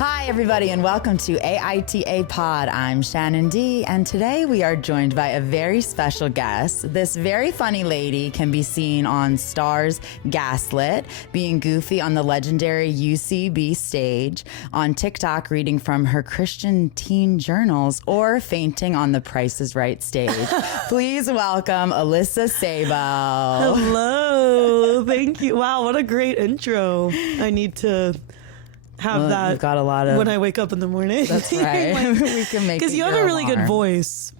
Hi, everybody, and welcome to AITA Pod. I'm Shannon D, and today we are joined by a very special guest. This very funny lady can be seen on Star's Gaslit, being goofy on the legendary UCB stage, on TikTok reading from her Christian teen journals, or fainting on the Price is Right stage. Please welcome Alyssa Sabo. Hello. Thank you. Wow, what a great intro. I need to have that. You've got a lot of when I wake up in the morning. That's right. We can make because you have a really good voice.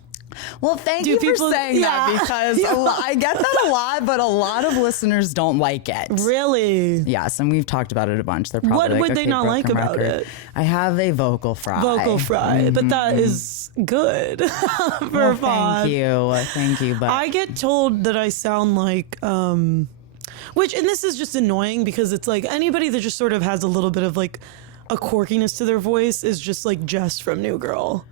Well, thank you for saying that, because I get that a lot, but a lot of listeners don't like it. Really? Yes, and we've talked about it a bunch. They're probably what like, would they not like about record. it? I have a vocal fry. But that is good for pod. Thank you. But I get told that I sound like which, and this is just annoying because it's like anybody that just sort of has a little bit of like a quirkiness to their voice is just like Jess from New Girl.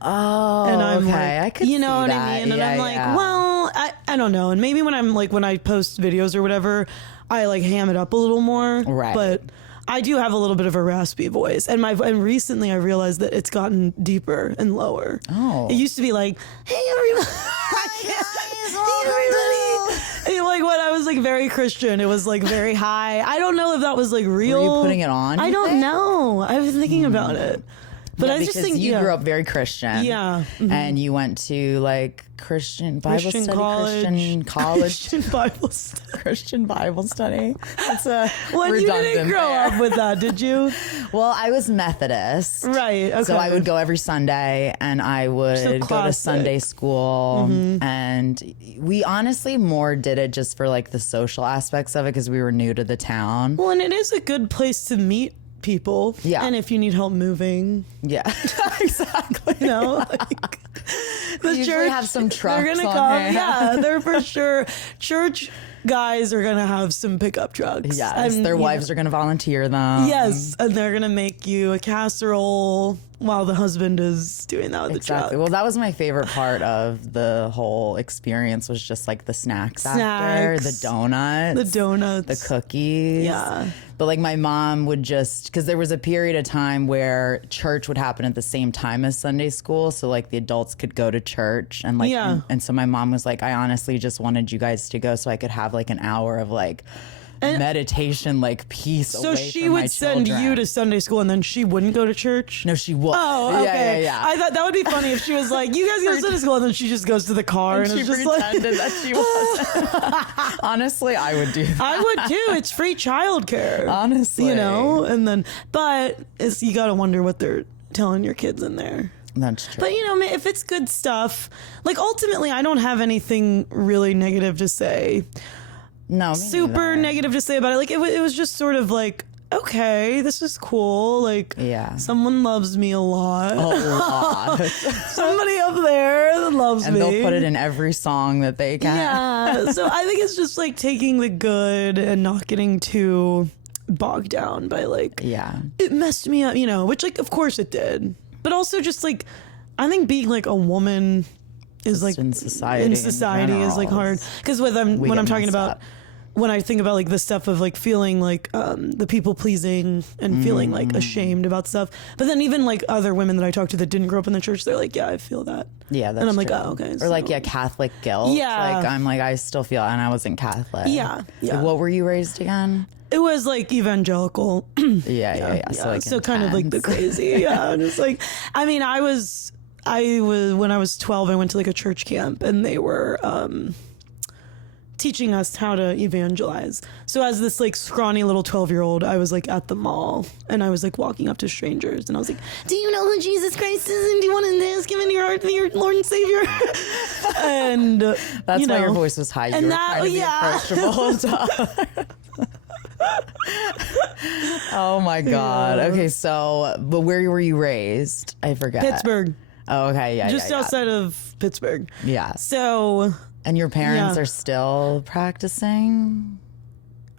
Oh, and I'm okay. like, I could you know see what that. I mean? And yeah, I'm like, well, I don't know. And maybe when I post videos or whatever, I like ham it up a little more. Right. But I do have a little bit of a raspy voice, and recently I realized that it's gotten deeper and lower. Oh. It used to be like, hey everybody. And like when I was like very Christian, it was like very high. I don't know if that was like real. Were you putting it on? I don't know. I was thinking about it. But yeah, I just think you grew up very Christian. Yeah. Mm-hmm. And you went to like Christian Bible study, college. Christian Bible study. Christian Bible study. That's a well, you didn't grow up with that, did you? Well, I was Methodist. Right. Okay. So I would go every Sunday, and I would go to Sunday school. Mm-hmm. And we honestly more did it just for like the social aspects of it because we were new to the town. Well, and it is a good place to meet people. Yeah. And if you need help moving. Yeah. Exactly. You know, like the church have some trucks. They're gonna come. Yeah, they're for sure. Church guys are gonna have some pickup trucks. Yes, their wives are gonna volunteer them. Yes, and they're gonna make you a casserole while the husband is doing that with the truck. Well, that was my favorite part of the whole experience, was just like the snacks after, the donuts, the cookies. Yeah. But like my mom would just, because there was a period of time where church would happen at the same time as Sunday school, so like the adults could go to church, and like and so my mom was like, I honestly just wanted you guys to go so I could have like an hour of like meditation, like peace. So she would send you to Sunday school, and then she wouldn't go to church? No, she would. Oh, okay. Yeah. I thought that would be funny if she was like, you guys go to Sunday school, and then she just goes to the car and she it's just pretended like, that she was. Honestly, I would do that. I would too. It's free childcare. Honestly. You know? And then, but you got to wonder what they're telling your kids in there. That's true. But, you know, if it's good stuff, like ultimately, I don't have anything really negative to say. No, super negative to say about it. Like it was just sort of like, okay, this is cool. Like, someone loves me a lot. Somebody up there that loves me. And they'll put it in every song that they can. Yeah. So I think it's just like taking the good and not getting too bogged down by like, it messed me up, you know, which like, of course it did. But also just like, I think being like a woman is like in society is like hard. Because when I'm talking about, when I think about like the stuff of like feeling like the people pleasing and feeling like ashamed about stuff, but then even like other women that I talk to that didn't grow up in the church, they're like, yeah, I feel that. Yeah, that's and I'm true. like, oh, okay. Or like, Catholic guilt. Yeah. Like, I'm like, I still feel, and I wasn't Catholic. Yeah. Like, what were you raised again? It was like evangelical. Yeah. So kind of like the crazy. Yeah. And it's like, I mean, I was when I was 12, I went to like a church camp, and they were teaching us how to evangelize. So as this like scrawny little 12-year-old, I was like at the mall, and I was like walking up to strangers, and I was like, do you know who Jesus Christ is, and do you want to ask him into your heart to be your Lord and Savior? And that's why your voice was high. You were trying to be approachable. Oh my God. Okay, so but where were you raised? I forgot. Pittsburgh. Oh, okay, just outside of Pittsburgh. Yeah. So. And your parents are still practicing?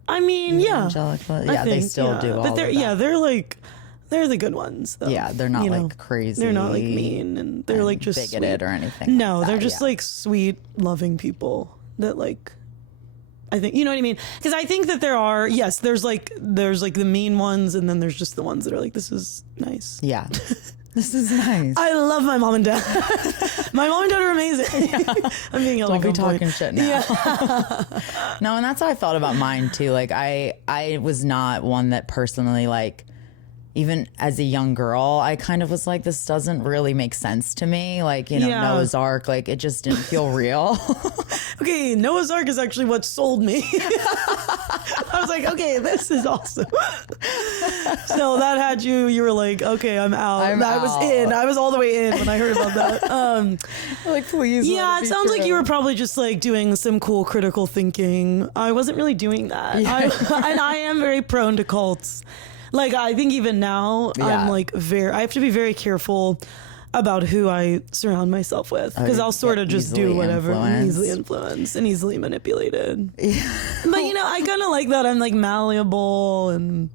I mean, evangelical? Yeah, they still do all but of that. They're the good ones, though. Yeah, they're not like crazy. They're not like mean, and they're like just bigoted sweet. or anything. No, like they're that, just like sweet, loving people that like I think, you know what I mean? Because I think that there's the mean ones, and then there's just the ones that are like, this is nice. Yeah. This is nice. I love my mom and dad. My mom and dad are amazing. Yeah. I'm being Don't be talking shit now. Yeah. No, and that's how I felt about mine too. Like I was not one that personally, like, even as a young girl, I kind of was like, this doesn't really make sense to me. Like, you know, Noah's Ark, like, it just didn't feel real. Okay, Noah's Ark is actually what sold me. I was like, okay, this is awesome. So that had you were like, okay, I'm out. I was in. I was all the way in when I heard about that. Like, please. Yeah, it sounds like you were probably just like doing some cool critical thinking. I wasn't really doing that. Yeah. And I am very prone to cults. Like, I think even now, I'm like I have to be very careful about who I surround myself with, because I'll sort of just do whatever. I'm easily influenced and easily manipulated. Yeah. But, you know, I kind of like that. I'm like malleable, and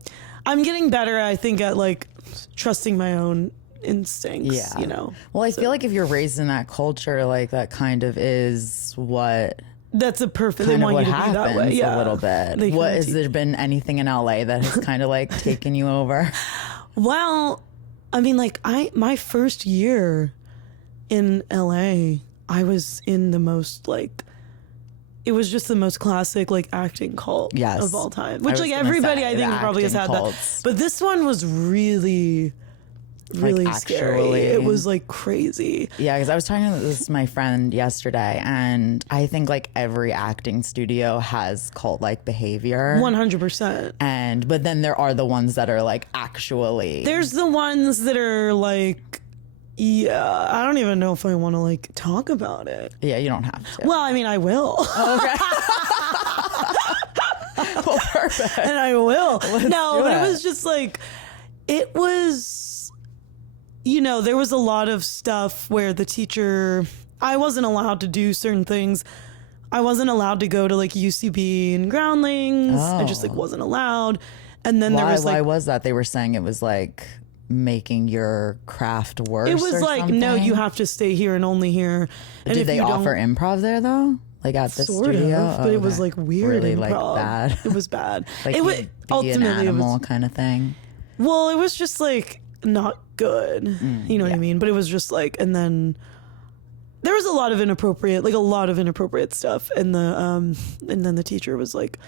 I'm getting better, I think, at like trusting my own instincts, you know? Well, I feel like if you're raised in that culture, like, that kind of is what... That's a perfect. They want you to be that way. Yeah, a little bit. Has there been anything in LA that has kind of like taken you over? Well, I mean, like my first year in LA, I was in the most like, it was just the most classic like acting cult of all time. Which like everybody I think probably has had that. But this one was really like, scary. It was like crazy. Yeah, because I was talking to this my friend yesterday, and I think like every acting studio has cult like behavior. 100%. But then there are the ones that are like actually. There's the ones that are like, yeah, I don't even know if I want to like talk about it. Yeah, you don't have to. Well, I mean, I will. Okay. Well, perfect. And I will. But it was just like, it was. You know, there was a lot of stuff where the teacher, I wasn't allowed to do certain things. I wasn't allowed to go to like UCB and Groundlings. I just like wasn't allowed. And then there was like, why was that? They were saying it was like making your craft worse. It was like, something? No, you have to stay here and only here. And did they offer improv there though? Like at the studio? But it was like weird. Really improv. Like bad. It was bad. Like it was ultimately an animal it was, kind of thing. Well, it was just like not good. You know what I mean? But it was just like, and then there was a lot of inappropriate stuff. And then the teacher was like,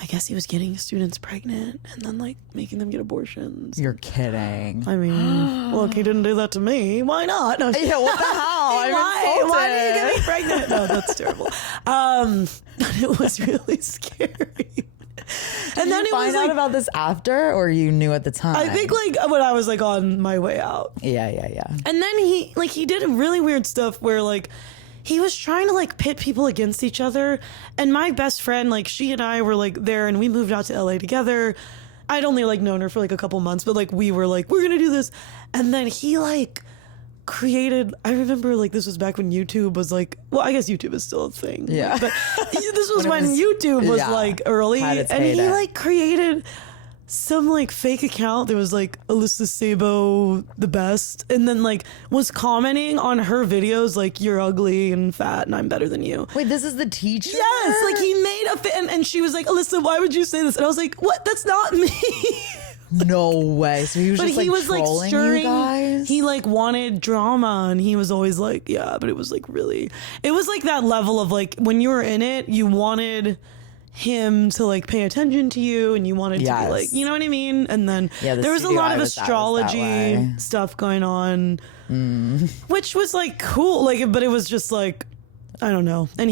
I guess he was getting students pregnant and then like making them get abortions. You're kidding. I mean, look, he didn't do that to me. Why not? No, yeah, what the hell? Why did you get me pregnant? No, that's terrible. It was really scary. And then you find out about this after, or you knew at the time? I think like when I was like on my way out. Yeah. And then he did really weird stuff where like he was trying to like pit people against each other. And my best friend, like she and I were like there, and we moved out to LA together. I'd only like known her for like a couple months, but like we were like, we're gonna do this. And then he like created, I remember like this was back when YouTube was like, well, I guess YouTube is still a thing. Yeah. But this was when YouTube was like early, and he like created some like fake account that was like Alyssa Sabo the best, and then like was commenting on her videos like, you're ugly and fat and I'm better than you. Wait, this is the teacher? Yes, like he made and she was like, Alyssa, why would you say this? And I was like, what? That's not me. No way. So he was just like trolling you guys? He like wanted drama, and he was always like, yeah, but it was like really, it was like that level of like when you were in it, you wanted him to like pay attention to you, and you wanted to be like, you know what I mean? And then there was a lot of astrology stuff going on, which was like cool, like, but it was just like, I don't know. And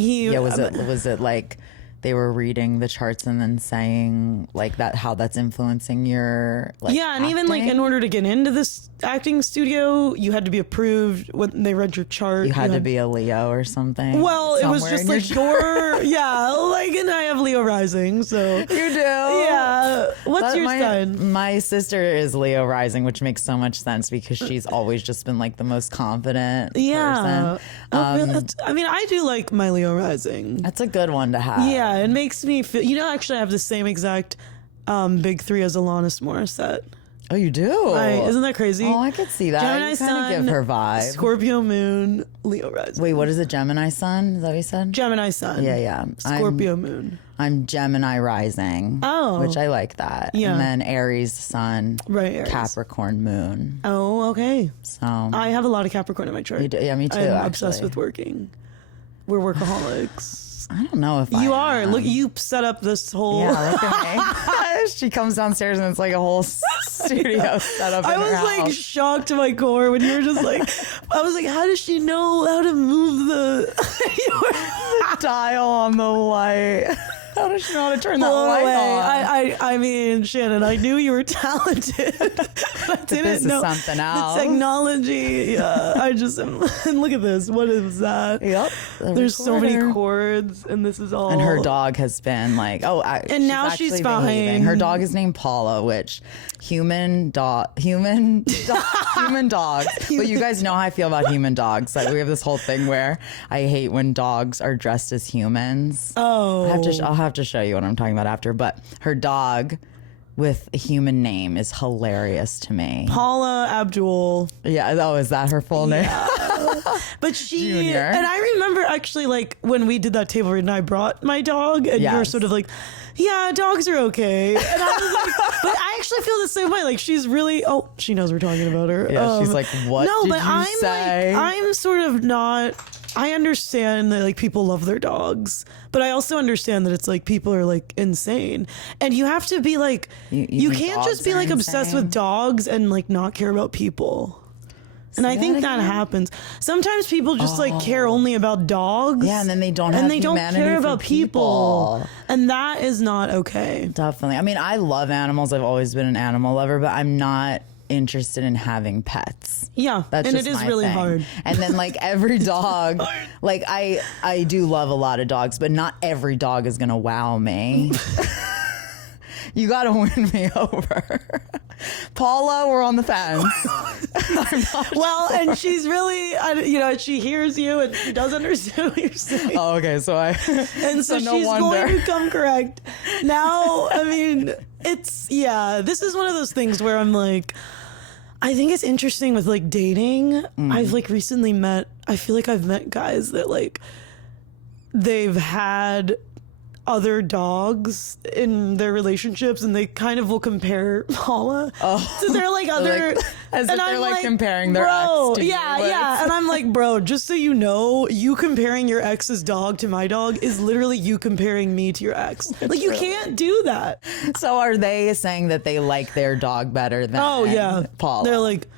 was it like they were reading the charts and then saying like that, how that's influencing your like and acting? Even like in order to get into this acting studio, you had to be approved when they read your chart. You had to be a Leo or something. Well, it was just like your like, and I have Leo rising, so you do. Yeah. What's your sign? My sister is Leo rising, which makes so much sense because she's always just been like the most confident person. I mean, I do like my Leo rising. That's a good one to have. Yeah, it makes me feel, you know, actually I have the same exact big three as Alanis Morissette. Oh, you do? Isn't that crazy? Oh, I could see that. Gemini sun, give her vibe. Scorpio moon, Leo rising. Wait, what is it? Gemini sun? Is that what you said? Gemini sun. Yeah. Scorpio moon. I'm Gemini rising. Oh. Which I like that. Yeah. And then Aries sun. Right, Aries. Capricorn moon. Oh, okay. So I have a lot of Capricorn in my chart. You do? Yeah, me too, I'm actually. obsessed with working. We're workaholics. I don't know if you I are. am. Look, you set up this whole. Yeah, look at me. She comes downstairs and it's like a whole studio set up. I was like shocked to my core when you were just like, I was like, how does she know how to move the dial on the light? How does she know how to turn that light on? I mean, Shannon, I knew you were talented. I didn't know something else. The technology. Yeah, I just and look at this. What is that? Yep. There's so many chords, and this is all. And her dog has been like, and now she's fine. Her dog is named Paula, which human dogs. But you guys know how I feel about human dogs. Like we have this whole thing where I hate when dogs are dressed as humans. Oh, I'll have to show you what I'm talking about after. But her dog with a human name is hilarious to me. Paula Abdul. Yeah. Oh, is that her full name? But she Junior. And I remember actually like when we did that table read and I brought my dog and you were sort of like, yeah, dogs are okay. And I was like, but I actually feel the same way. Like she's really, she knows we're talking about her. Yeah, she's like, what did you say? I'm sort of not. I understand that like people love their dogs, but I also understand that it's like people are like insane, and you have to be like you can't just be like obsessed with dogs and like not care about people. And I think that happens. Sometimes people just like care only about dogs. Yeah, and then they don't have and they don't humanity care for about people. And that is not okay. Definitely. I mean, I love animals. I've always been an animal lover, but I'm not interested in having pets. Yeah, that's and just it is my really thing. hard. And then like every dog, like I do love a lot of dogs, but not every dog is gonna wow me. You gotta win me over. Paula, we're on the fence. Well, and she's really, she hears you and she does understand what you're saying. Oh, okay. So so no she's wonder. going to come correct. Now, I mean, this is one of those things where I'm like, I think it's interesting with like dating. I've like recently I feel like I've met guys that like, they've had other dogs in their relationships and they kind of will compare Paula to their like other as if they're like comparing their ex to yeah and I'm like, bro, just so you know, you comparing your ex's dog to my dog is literally you comparing me to your ex. Like you can't do that. So are they saying that they like their dog better than Paula? They're like,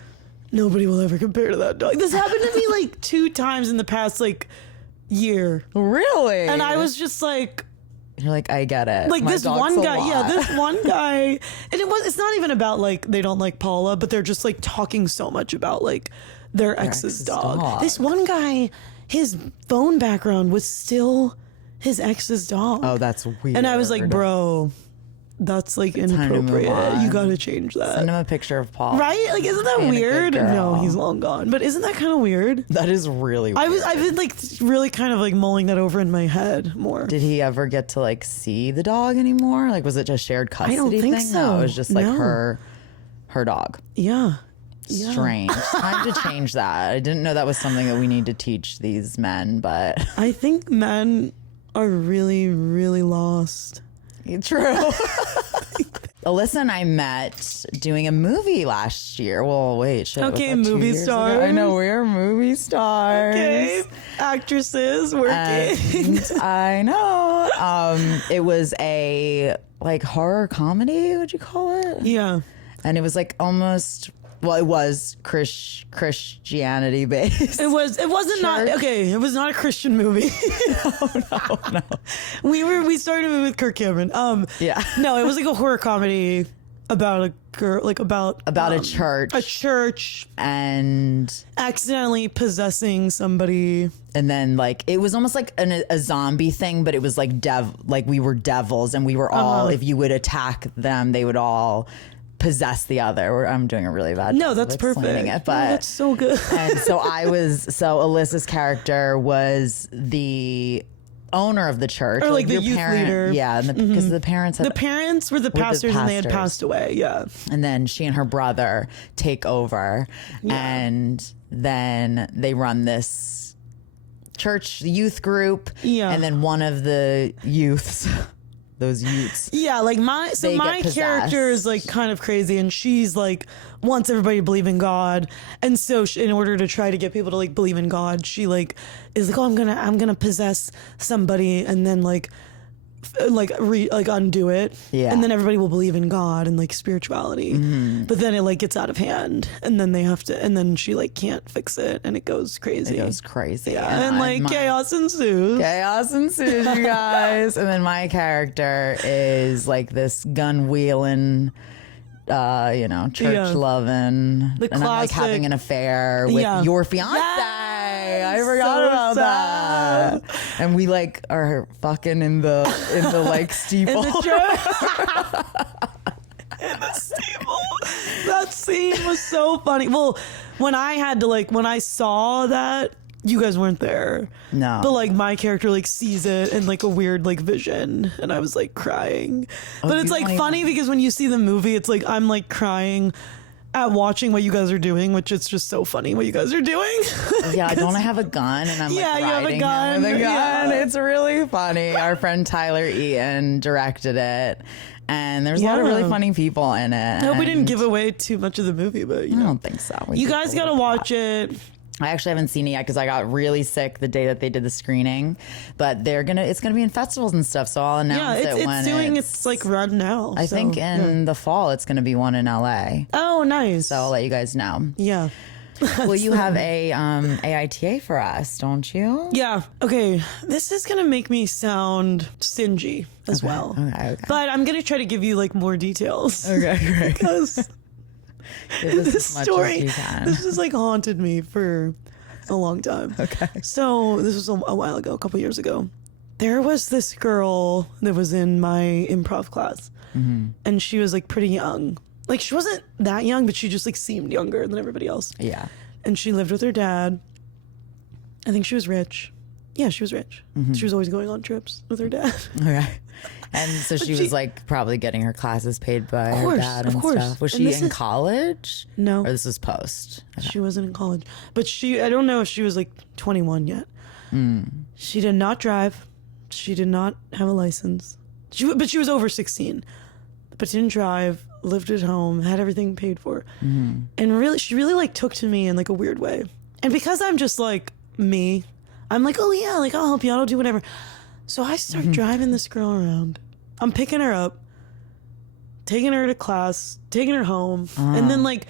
nobody will ever compare to that dog. This happened to me like 2 times in the past like year. Really? And I was just like, you're like, I get it. Like my this one dog's guy, this one guy, and it's not even about like they don't like Paula, but they're just like talking so much about like their ex's dog. This one guy, his phone background was still his ex's dog. Oh, that's weird. And I was like, bro, that's like inappropriate. You gotta change that. Send him a picture of Paul. Right? Like, isn't that weird? No, he's long gone. But isn't that kind of weird? That is really weird. I've been like really kind of like mulling that over in my head more. Did he ever get to like see the dog anymore? Like, was it just shared custody? I don't think thing? so. No, it was just like her dog. Yeah. Strange. Time to change that. I didn't know that was something that we need to teach these men, but I think men are really, really lost. True. Alyssa and I met doing a movie last year. Well, wait. Okay, movie stars. I know, we're movie stars. Okay, actresses working. And I know. It was a like horror comedy. Would you call it? Yeah. And it was like almost. Well, it was Christianity based. It wasn't not okay. It was not a Christian movie. No. We started with Kirk Cameron. Yeah. No, it was like a horror comedy about a girl, like about a church. A church and accidentally possessing somebody. And then like it was almost like a zombie thing, but it was like we were devils and we were all if you would attack them, they would all possess the other. I'm doing a really bad job. No, that's perfect. It, but that's so good. And so Alyssa's character was the owner of the church, or like the youth leader. Yeah, because the parents were the pastors and they had passed away. Yeah, and then she and her brother take over, and then they run this church youth group. Yeah, and then one of the youths those youths. Yeah, like my character is like kind of crazy, and she's like wants everybody to believe in God, and so in order to try to get people to like believe in God, she like is like, oh, I'm gonna possess somebody, and then like undo it, and then everybody will believe in God and like spirituality. But then it like gets out of hand, and then they have to, and then she like can't fix it, and it goes crazy. Yeah, and like chaos ensues, you guys. And then my character is like this gun wielding, church loving, and I'm like having an affair with your fiance. Yes! I forgot about that. And we like are fucking in the like steeple. In the steeple. That scene was so funny. Well, when I saw that, you guys weren't there. No. But like my character like sees it in like a weird like vision, and I was like crying. But it's like funny because when you see the movie, it's like I'm like crying at watching what you guys are doing, which it's just so funny what you guys are doing. Yeah, don't I have a gun? And I'm like, you have a gun. With a gun. Yeah. It's really funny. Our friend Tyler Eaton directed it, and there's a lot of really funny people in it. I hope we didn't give away too much of the movie, but I don't think so. You guys gotta watch it. I actually haven't seen it yet because I got really sick the day that they did the screening, but it's gonna be in festivals and stuff, so I'll announce it when it's like run now. I think in the fall it's gonna be one in LA. Oh, nice. So I'll let you guys know. Yeah. Well, you have a AITA for us, don't you? Yeah. Okay. This is gonna make me sound stingy as well. Okay. But I'm gonna try to give you like more details. Okay, great. Because this story, this has like haunted me for a long time. Okay. So this was a while ago, a couple years ago. There was this girl that was in my improv class, and she was like pretty young. Like she wasn't that young, but she just like seemed younger than everybody else. Yeah. And she lived with her dad. I think she was rich. Yeah, she was rich. She was always going on trips with her dad. Okay. And so she was like probably getting her classes paid by her dad and stuff. Was she in college? No. Or this was post? Okay. She wasn't in college. But I don't know if she was like 21 yet. She did not drive. She did not have a license. But she was over 16. But didn't drive, lived at home, had everything paid for. And really, she really like took to me in like a weird way. And because I'm just like me, I'm like, oh yeah, like I'll help you out, I'll do whatever. So I start driving this girl around. I'm picking her up, taking her to class, taking her home, and then like,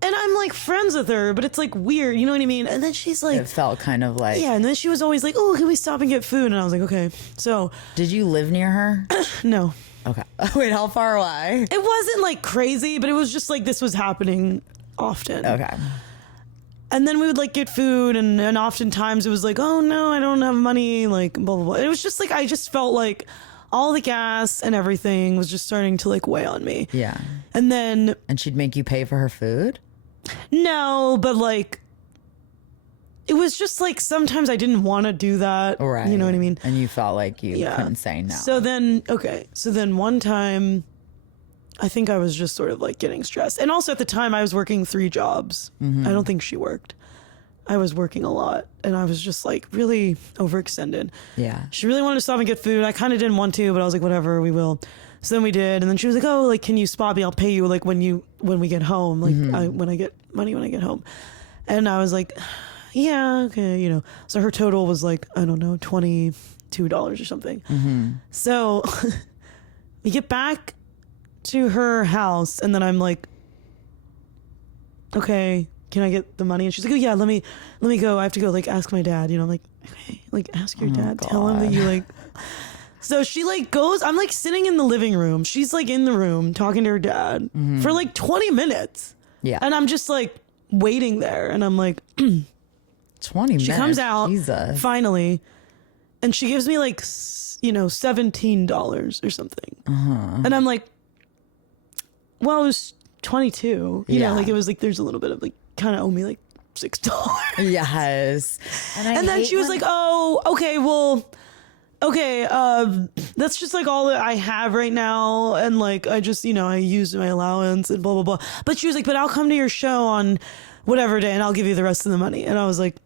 and I'm like friends with her, but it's like weird, you know what I mean? And then she's like, it felt kind of like, yeah. And then she was always like, oh, can we stop and get food? And I was like, okay. So did you live near her? No. Okay. Wait, how far away? It wasn't like crazy, but it was just like this was happening often. Okay. And then we would like get food, and oftentimes it was like, oh no, I don't have money, like blah, blah, blah. It was just like, I just felt like all the gas and everything was just starting to like weigh on me. Yeah. And she'd make you pay for her food? No, but like, it was just like, sometimes I didn't want to do that. Right. You know what I mean? And you felt like you couldn't say no. So then one time, I think I was just sort of like getting stressed. And also at the time I was working 3 jobs. I don't think she worked. I was working a lot, and I was just like really overextended. Yeah. She really wanted to stop and get food. I kind of didn't want to, but I was like, whatever, we will. So then we did. And then she was like, oh, like, can you spot me? I'll pay you like when we get home, like when I get money when I get home. And I was like, yeah, okay, you know. So her total was like, I don't know, $22 or something. So we get back to her house, and then I'm like, okay, can I get the money? And she's like, oh yeah, let me go. I have to go like ask my dad. You know, I'm like, okay, like ask your dad. God. Tell him that you like. So she like goes. I'm like sitting in the living room. She's like in the room talking to her dad for like 20 minutes. Yeah, and I'm just like waiting there, and I'm like, 20 minutes. She comes out Jesus. Finally, and she gives me like $17 or something, and I'm like, well, it was 22. You know, like it was like there's a little bit of like kind of owe me like $6. Yes. And then she was like, oh, okay, well, okay, that's just like all that I have right now, and like I just, I used my allowance and blah blah blah. But she was like, but I'll come to your show on whatever day and I'll give you the rest of the money. And I was like,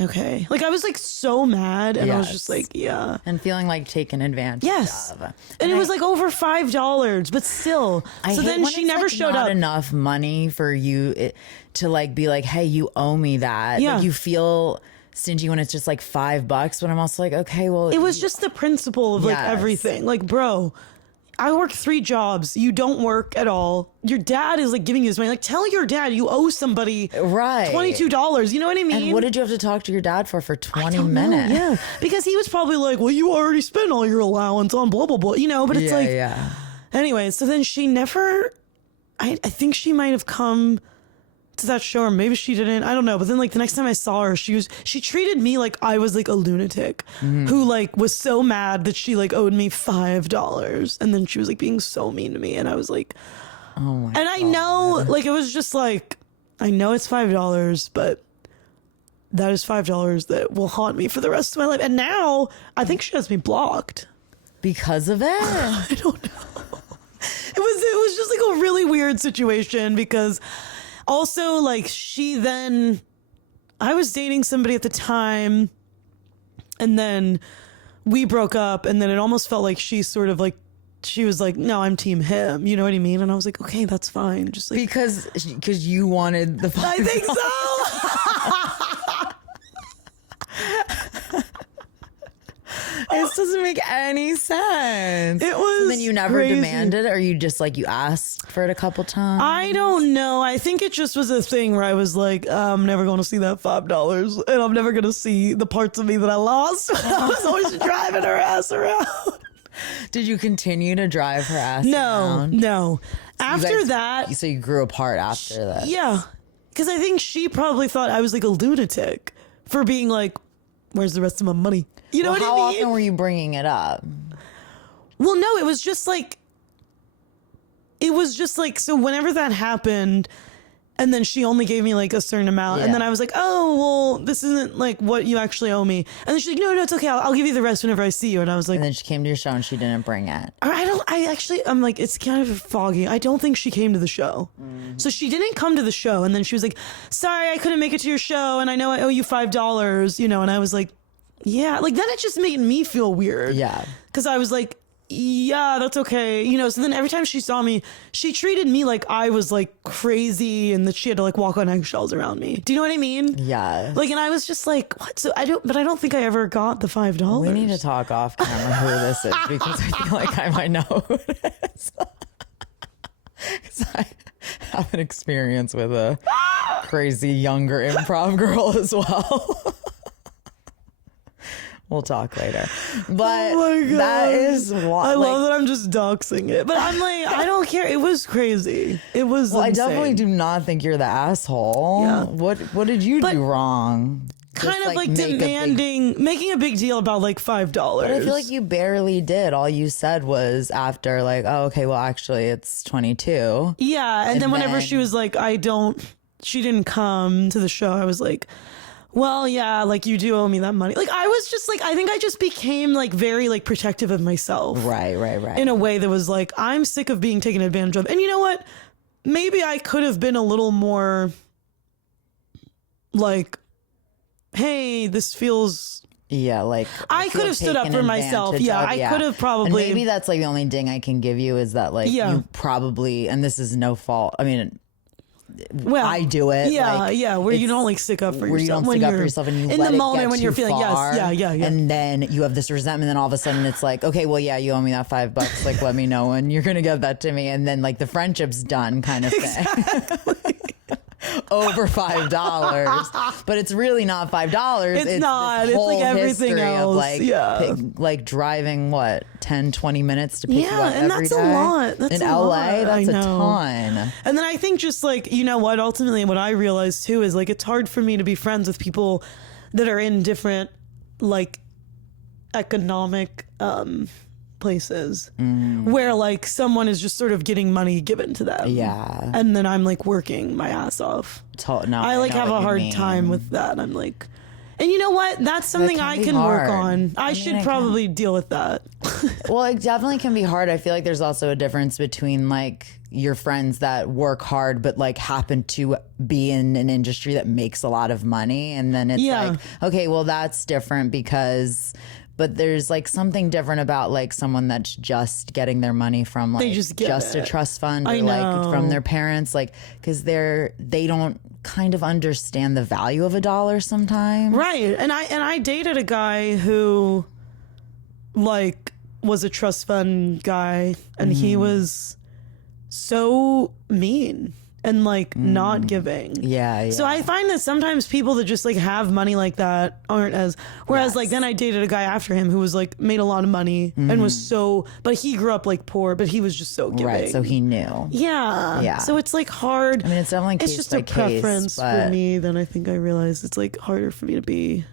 okay. Like, I was like so mad, and I was just like, yeah. And feeling like taken advantage of. And it was like over $5, but still. So then she never showed up. Not enough money for you to like be like, hey, you owe me that. Yeah. Like, you feel stingy when it's just like $5, but I'm also like, okay, well. It was just the principle of like everything. Like, bro, I work 3 jobs. You don't work at all. Your dad is like giving you this money. Like, tell your dad you owe somebody $22. You know what I mean? And what did you have to talk to your dad for 20 minutes? Yeah, because he was probably like, well, you already spent all your allowance on blah, blah, blah. You know, but it's like, anyway, so then she never, I think she might have come to that show, or maybe she didn't, I don't know. But then like the next time I saw her, she treated me like I was like a lunatic who like was so mad that she like owed me $5, and then she was like being so mean to me, and I was like, oh my God. And I know, like, it was just like, I know it's $5, but that is $5 that will haunt me for the rest of my life. And now I think she has me blocked because of it. I don't know. It was just like a really weird situation, because also, like, I was dating somebody at the time, and then we broke up, and then it almost felt like she was like, no, I'm team him. You know what I mean? And I was like, okay, that's fine. Just like, because you wanted the $5. I think so. This doesn't make any sense. It was. So then you never crazy. demanded, or you just like, you asked for it a couple times? I don't know. I think it just was a thing where I was like, I'm never going to see that $5, and I'm never going to see the parts of me that I lost. I was always driving her ass around. Did you continue to drive her ass around? No. So after that. So you grew apart after that? Yeah. Because I think she probably thought I was like a lunatic for being like, where's the rest of my money? You know what I mean? How often were you bringing it up? Well, no, it was just like, so whenever that happened, and then she only gave me like a certain amount, and then I was like, oh, well, this isn't like what you actually owe me. And then she's like, no, it's okay. I'll give you the rest whenever I see you. And I was like, and then she came to your show and she didn't bring it. I'm like, it's kind of foggy. I don't think she came to the show. So she didn't come to the show. And then she was like, sorry, I couldn't make it to your show. And I know I owe you $5, you know? And I was like, yeah, like then it just made me feel weird. Yeah. Cause I was like, yeah, that's okay. You know, so then every time she saw me, she treated me like I was like crazy and that she had to like walk on eggshells around me. Do you know what I mean? Yeah. Like, and I was just like, what? So I don't think I ever got the $5. We need to talk off camera who this is, because I feel like I might know who it is. Because I have an experience with a crazy younger improv girl as well. We'll talk later. But that is why. I love that I'm just doxing it. But I'm like, I don't care. It was crazy. It was insane. I definitely do not think you're the asshole. Yeah. What did you do wrong? Kind of like making a big deal about like $5. But I feel like you barely did. All you said was after like, oh, okay, well, actually it's 22. Yeah. And then whenever she was like, she didn't come to the show, I was like, well, yeah, like you do owe me that money. Like I was just like, I think I just became like very like protective of myself. Right. In a way that was like, I'm sick of being taken advantage of. And you know what? Maybe I could have been a little more like, hey, this feels... Yeah, like... I could have stood up for myself. Yeah, I could have probably... And maybe that's like the only ding I can give you is that like you probably... And this is no fault. I mean... Well, I do it. Yeah, where you don't like stick up for yourself. Where you don't stick up for yourself and you in let the moment it when get you're too feeling far, yeah. And then you have this resentment, and all of a sudden it's like, okay, well, yeah, you owe me that $5. Like, let me know when you're gonna give that to me, and then like the friendship's done, kind of thing. Exactly. Over $5, but it's really not $5. It's not. It's like everything else. Of like driving 10-20 minutes to pick you up and every that's day. a lot. That's in a LA. Lot. That's a ton. And then I think just like, you know what? Ultimately, what I realized too is like it's hard for me to be friends with people that are in different like economic places where like someone is just sort of getting money given to them. Yeah. And then I'm like working my ass off. I like have a hard time with that. I'm like, and you know what? That's something I can work on. I should probably deal with that. Well, it definitely can be hard. I feel like there's also a difference between like your friends that work hard but like happen to be in an industry that makes a lot of money, and then it's like, okay, well that's different because, but there's like something different about like someone that's just getting their money from like just a trust fund or like from their parents, like because they don't kind of understand the value of a dollar sometimes. Right. And I dated a guy who like was a trust fund guy, and he was so mean and like not giving. Yeah. So I find that sometimes people that just like have money like that aren't as, whereas like then I dated a guy after him who was like made a lot of money and was so, but he grew up like poor, but he was just so giving. Right. So he knew. Yeah. So it's like hard. I mean, it's definitely case it's just by a preference case, for me. Then I think I realized it's like harder for me to be.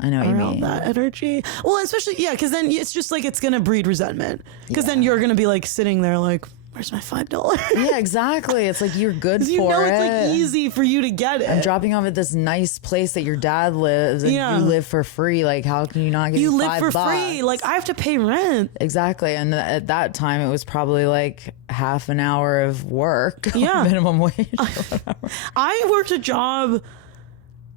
I know what you mean. That energy. Well, especially, because then it's just like it's going to breed resentment. Because then you're going to be like sitting there like, where's my $5? Yeah, exactly. It's like you're good for it. You know it's like easy for you to get it. I'm dropping off at this nice place that your dad lives and you live for free. Like, how can you not get $5? You live for free. Like, I have to pay rent. Exactly. And at that time, it was probably like half an hour of work. Yeah. Minimum wage or whatever. I worked a job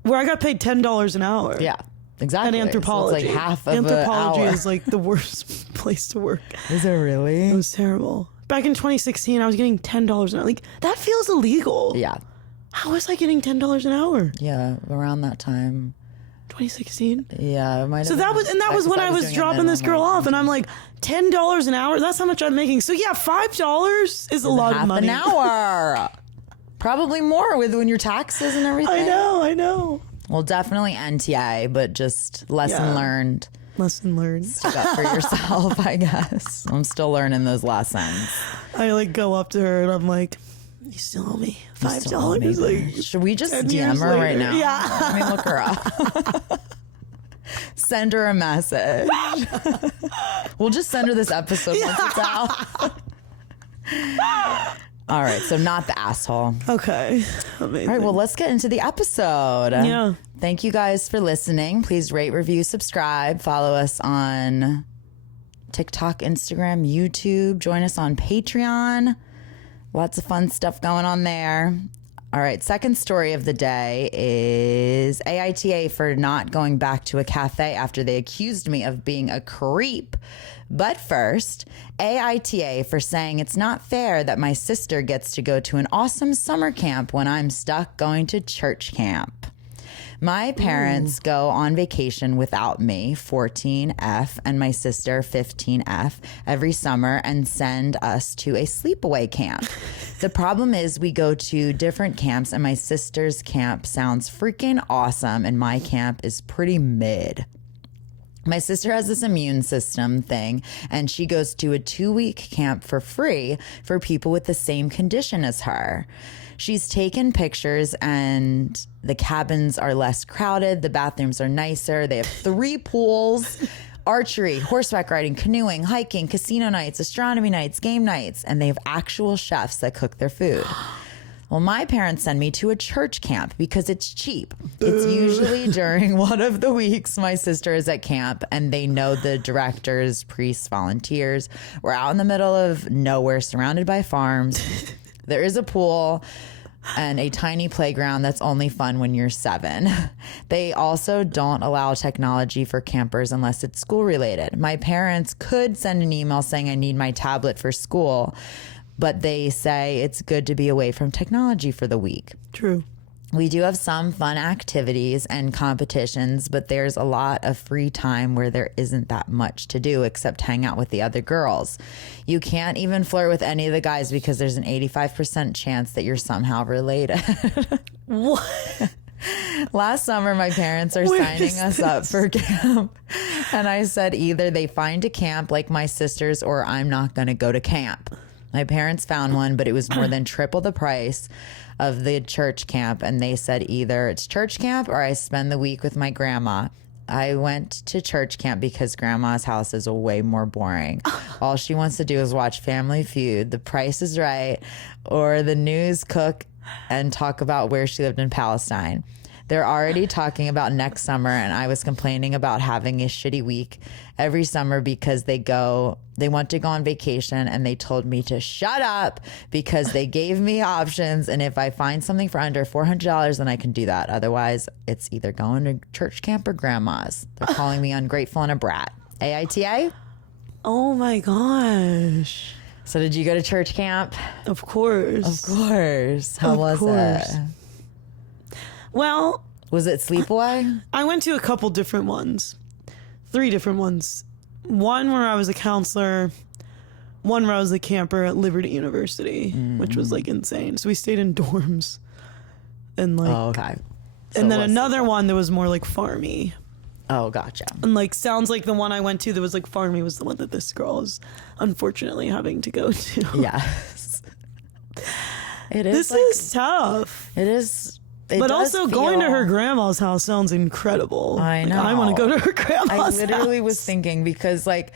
where I got paid $10 an hour. Yeah. Exactly. And anthropology. So it's like half of anthropology an hour. Is like the worst place to work. Is it really? It was terrible. Back in 2016, I was getting $10 an hour. Like, that feels illegal. Yeah. How was I getting $10 an hour? Yeah, around that time. 2016? Yeah, it might have so that was, and that was when I was dropping this girl off, and I'm like, $10 an hour? That's how much I'm making. So yeah, $5 is a lot of money. Half an hour. Probably more with when your taxes and everything. I know. Well, definitely NTA, but just lesson learned. Lesson learned. Stick up for yourself, I guess. I'm still learning those lessons. I like go up to her and I'm like, you still owe me $5? Like, should we just DM her right now? Yeah. Let me look her up. Send her a message. We'll just send her this episode once it's out. All right, so not the asshole. Okay. Amazing. All right, well, let's get into the episode. Yeah. Thank you guys for listening. Please rate, review, subscribe. Follow us on TikTok, Instagram, YouTube. Join us on Patreon. Lots of fun stuff going on there. All right, second story of the day is AITA for not going back to a cafe after they accused me of being a creep. But first, AITA for saying it's not fair that my sister gets to go to an awesome summer camp when I'm stuck going to church camp. My parents go on vacation without me, 14F, and my sister, 15F, every summer and send us to a sleepaway camp. The problem is we go to different camps, and my sister's camp sounds freaking awesome, and my camp is pretty mid. My sister has this immune system thing, and she goes to a 2-week camp for free for people with the same condition as her. She's taken pictures, and the cabins are less crowded. The bathrooms are nicer. They have 3 pools, archery, horseback riding, canoeing, hiking, casino nights, astronomy nights, game nights, and they have actual chefs that cook their food. Well, my parents send me to a church camp because it's cheap. It's usually during one of the weeks my sister is at camp, and they know the directors, priests, volunteers. We're out in the middle of nowhere, surrounded by farms. There is a pool and a tiny playground that's only fun when you're 7. They also don't allow technology for campers unless it's school related. My parents could send an email saying I need my tablet for school, but they say it's good to be away from technology for the week. True. We do have some fun activities and competitions, but there's a lot of free time where there isn't that much to do except hang out with the other girls. You can't even flirt with any of the guys because there's an 85% chance that you're somehow related. What? Last summer, my parents are signing us up for camp. And I said either they find a camp like my sister's or I'm not going to go to camp. My parents found one, but it was more than triple the price of the church camp. And they said either it's church camp or I spend the week with my grandma. I went to church camp because grandma's house is way more boring. All she wants to do is watch Family Feud, The Price is Right, or the news, cook, and talk about where she lived in Palestine. They're already talking about next summer, and I was complaining about having a shitty week every summer because they want to go on vacation, and they told me to shut up because they gave me options, and if I find something for under $400, then I can do that. Otherwise, it's either going to church camp or grandma's. They're calling me ungrateful and a brat. AITA? Oh my gosh. So did you go to church camp? Of course. Of course. How was it? Well, was it sleepaway? I went to a couple different ones. 3 different ones. One where I was a counselor. One where I was a camper at Liberty University, which was like insane. So we stayed in dorms. And like, oh, okay. So and then another one that was more like farmy. Oh, gotcha. And like, sounds like the one I went to that was like farmy was the one that this girl is unfortunately having to go to. Yes. It is. This is tough. It is. But also going to her grandma's house sounds incredible. I know. Like, I want to go to her grandma's I literally house. was thinking because like,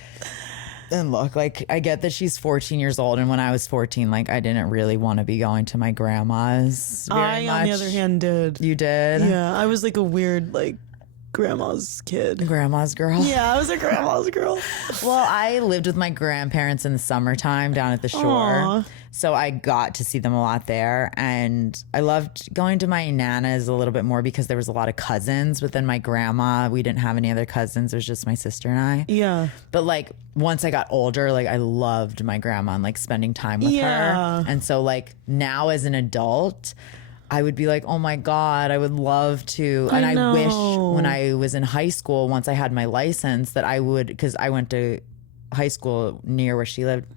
and look, like I get that she's 14 years old, and when I was 14, like I didn't really want to be going to my grandma's very much. On the other hand, did. You did? Yeah, I was like a weird like grandma's kid. Grandma's girl? Yeah, I was a grandma's girl. Well, I lived with my grandparents in the summertime down at the shore. Aww. So I got to see them a lot there. And I loved going to my Nana's a little bit more because there was a lot of cousins within my grandma. We didn't have any other cousins. It was just my sister and I. Yeah. But like once I got older, like I loved my grandma and like spending time with her. And so like now as an adult, I would be like, oh my God, I would love to. And I wish when I was in high school, once I had my license, that I would, because I went to high school near where she lived.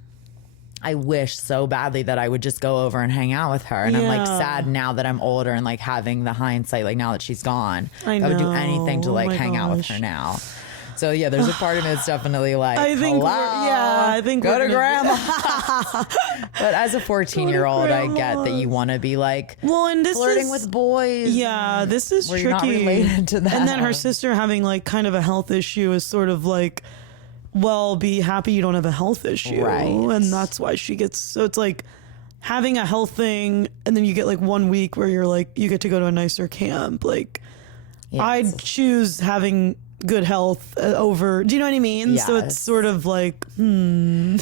I wish so badly that I would just go over and hang out with her. And I'm like sad now that I'm older and like having the hindsight, like now that she's gone, I would do anything to like hang out with her now. So yeah, there's a part of me that's definitely like, I think I think go to grandma. But as a 14-year-old, I get that you want to be like, and this flirting with boys. Yeah, this is tricky. You're not related to them. And then her sister having like kind of a health issue is sort of like, well, be happy you don't have a health issue, right? And that's why she gets. So it's like having a health thing, and then you get like 1 week where you're like, you get to go to a nicer camp. Like, yes. I'd choose having good health over, do you know what I mean? Yes. So it's sort of like, I know,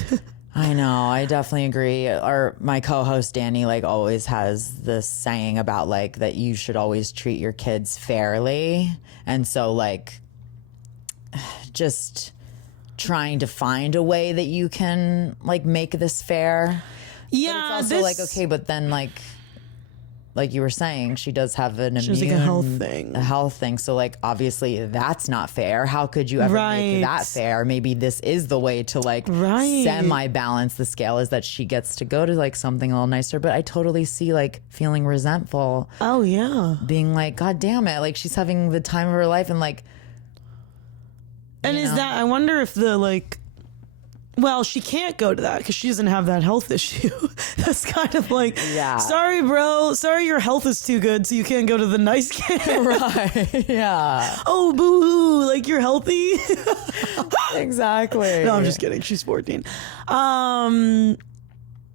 I definitely agree. Or my co-host Danny like always has this saying about like that you should always treat your kids fairly. And so like just trying to find a way that you can like make this fair. Yeah. But it's also like, okay, but then like you were saying, she does have an immune, like a health thing. So like, obviously that's not fair. How could you ever make that fair? Maybe this is the way to like semi-balance the scale, is that she gets to go to like something a little nicer. But I totally see like feeling resentful. Oh yeah. Being like, God damn it. Like she's having the time of her life and like. And is that, I wonder if the like, well, she can't go to that because she doesn't have that health issue. That's kind of like, sorry, bro. Sorry, your health is too good, so you can't go to the nice camp. Right. Yeah. Oh, boo-hoo. Like, you're healthy? Exactly. No, I'm just kidding. She's 14.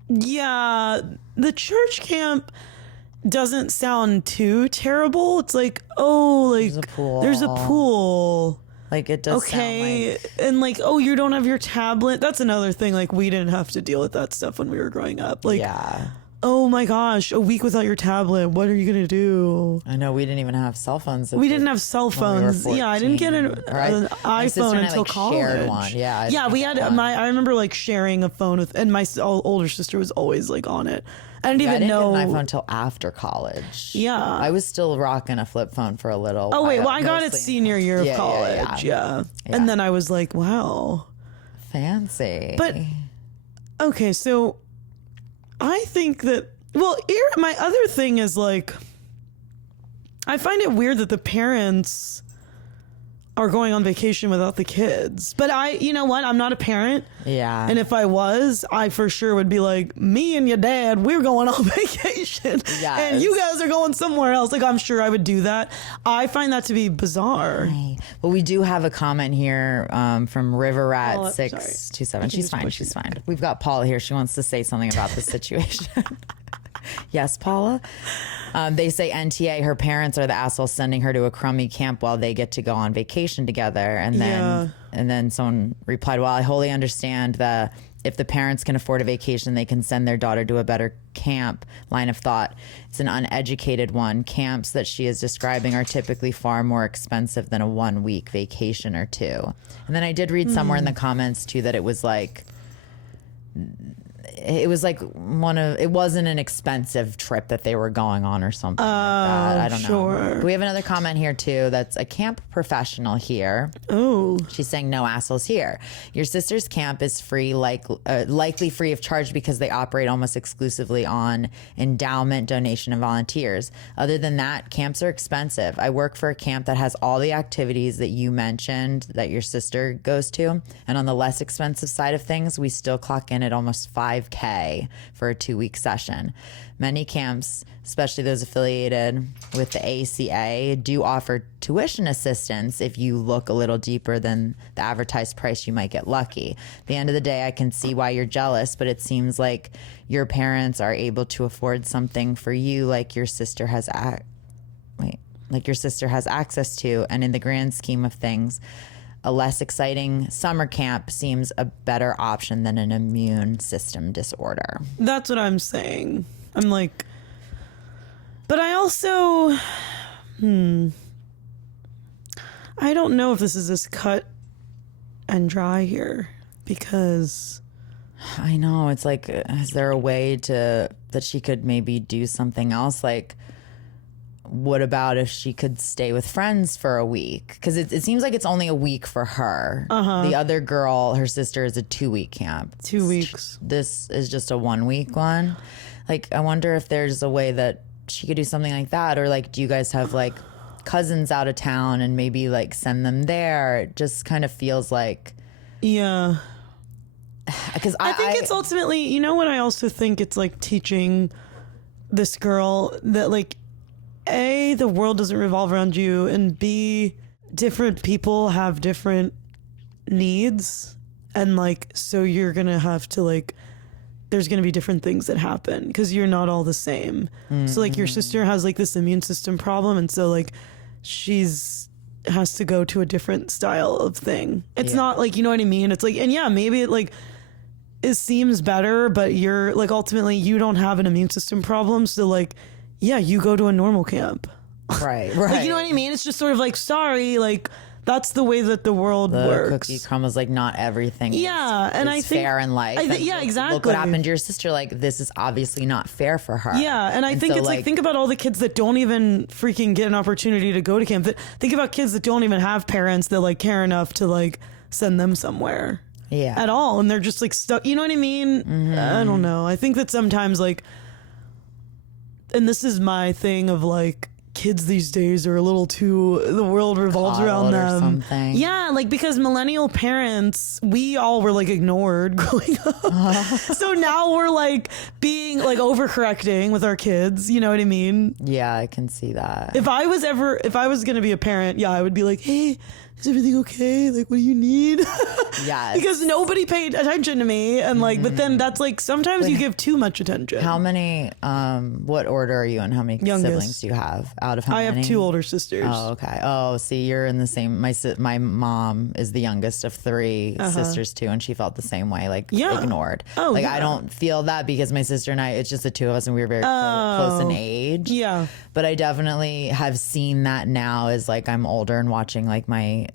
Yeah, the church camp doesn't sound too terrible. It's like, oh, like, there's a pool. Like it does sound like... And like, oh, you don't have your tablet. That's another thing. Like we didn't have to deal with that stuff when we were growing up. Like, oh my gosh, a week without your tablet. What are you going to do? I know we didn't even have cell phones. We didn't have cell phones. Yeah, I didn't get an iPhone until college. Shared one. Yeah, we had I remember like sharing a phone with, and my older sister was always like on it. I didn't know. Get an iPhone until after college. Yeah. I was still rocking a flip phone for a little while. Oh, wait. Well, I got it senior year of college. Yeah. And then I was like, wow. Fancy. But, okay, so I think that, well, my other thing is like, I find it weird that the parents are going on vacation without the kids. But you know what? I'm not a parent. Yeah. And if I was, I for sure would be like, me and your dad, we're going on vacation. Yes. And you guys are going somewhere else. Like, I'm sure I would do that. I find that to be bizarre. Right. Well, we do have a comment here from River Rat 627. She's fine. She's fine. We've got Paula here. She wants to say something about the situation. Yes, Paula. They say NTA, her parents are the assholes sending her to a crummy camp while they get to go on vacation together. And then someone replied, well, I wholly understand that if the parents can afford a vacation, they can send their daughter to a better camp. Line of thought. It's an uneducated one. Camps that she is describing are typically far more expensive than a 1 week vacation or two. And then I did read somewhere in the comments too that it was like it wasn't an expensive trip that they were going on or something like that. I don't know. We have another comment here too. That's a camp professional here. Oh, she's saying no assholes here. Your sister's camp is free, likely free of charge because they operate almost exclusively on endowment, donation, and volunteers. Other than that, camps are expensive. I work for a camp that has all the activities that you mentioned that your sister goes to, and on the less expensive side of things, we still clock in at almost $5,000 for a 2-week session. Many camps, especially those affiliated with the ACA, do offer tuition assistance. If you look a little deeper than the advertised price, you might get lucky. At the end of the day, I can see why you're jealous, but it seems like your parents are able to afford something for you like your sister has access to, and in the grand scheme of things, a less exciting summer camp seems a better option than an immune system disorder. That's what I'm saying. I'm like, but I also, I don't know if this is as cut and dry here, because I know it's like, is there a way that she could maybe do something else? Like, what about if she could stay with friends for a week? Because it seems like it's only a week for her. The other girl, her sister, is a 2-week camp. 2 weeks. This is just a 1 week one. Like, I wonder if there's a way that she could do something like that. Or like, do you guys have like cousins out of town and maybe like send them there? It just kind of feels like. Yeah. Because I think it's ultimately, you know what, I also think it's like teaching this girl that like, A, the world doesn't revolve around you, and B, different people have different needs, and like, so you're gonna have to like, there's gonna be different things that happen because you're not all the same. So like, your sister has like this immune system problem, and so like, has to go to a different style of thing. It's not like, you know what I mean? It's like, and yeah, maybe it seems better, but you're like, ultimately you don't have an immune system problem, so like, yeah, you go to a normal camp. Right. Like, you know what I mean? It's just sort of like, sorry, like, that's the way that the world works. The cookie crumb is like, not everything is I think fair in life. Exactly. Look what happened to your sister. Like, this is obviously not fair for her. Yeah, and I think so, it's like, think about all the kids that don't even freaking get an opportunity to go to camp. Think about kids that don't even have parents that like care enough to like send them somewhere. Yeah. At all. And they're just like stuck. You know what I mean? I don't know. I think that sometimes like, and this is my thing of like, kids these days are a little too, the world revolves around them. Or something. Yeah, like, because millennial parents, we all were like ignored growing up. So now we're like being like overcorrecting with our kids. You know what I mean? Yeah, I can see that. If I was going to be a parent, I would be like, hey, is everything okay? Like, what do you need? Yeah. Because nobody paid attention to me. And like, but then that's like, sometimes you give too much attention. How many, what order are you in? How many siblings do you have? Out of how many? I have 2 older sisters. Oh, okay. Oh, see, you're in the same, my mom is the youngest of 3 sisters too. And she felt the same way, like ignored. Oh, like, I don't feel that because my sister and I, it's just the 2 of us and we were very close in age. Yeah. But I definitely have seen that now as like, I'm older and watching like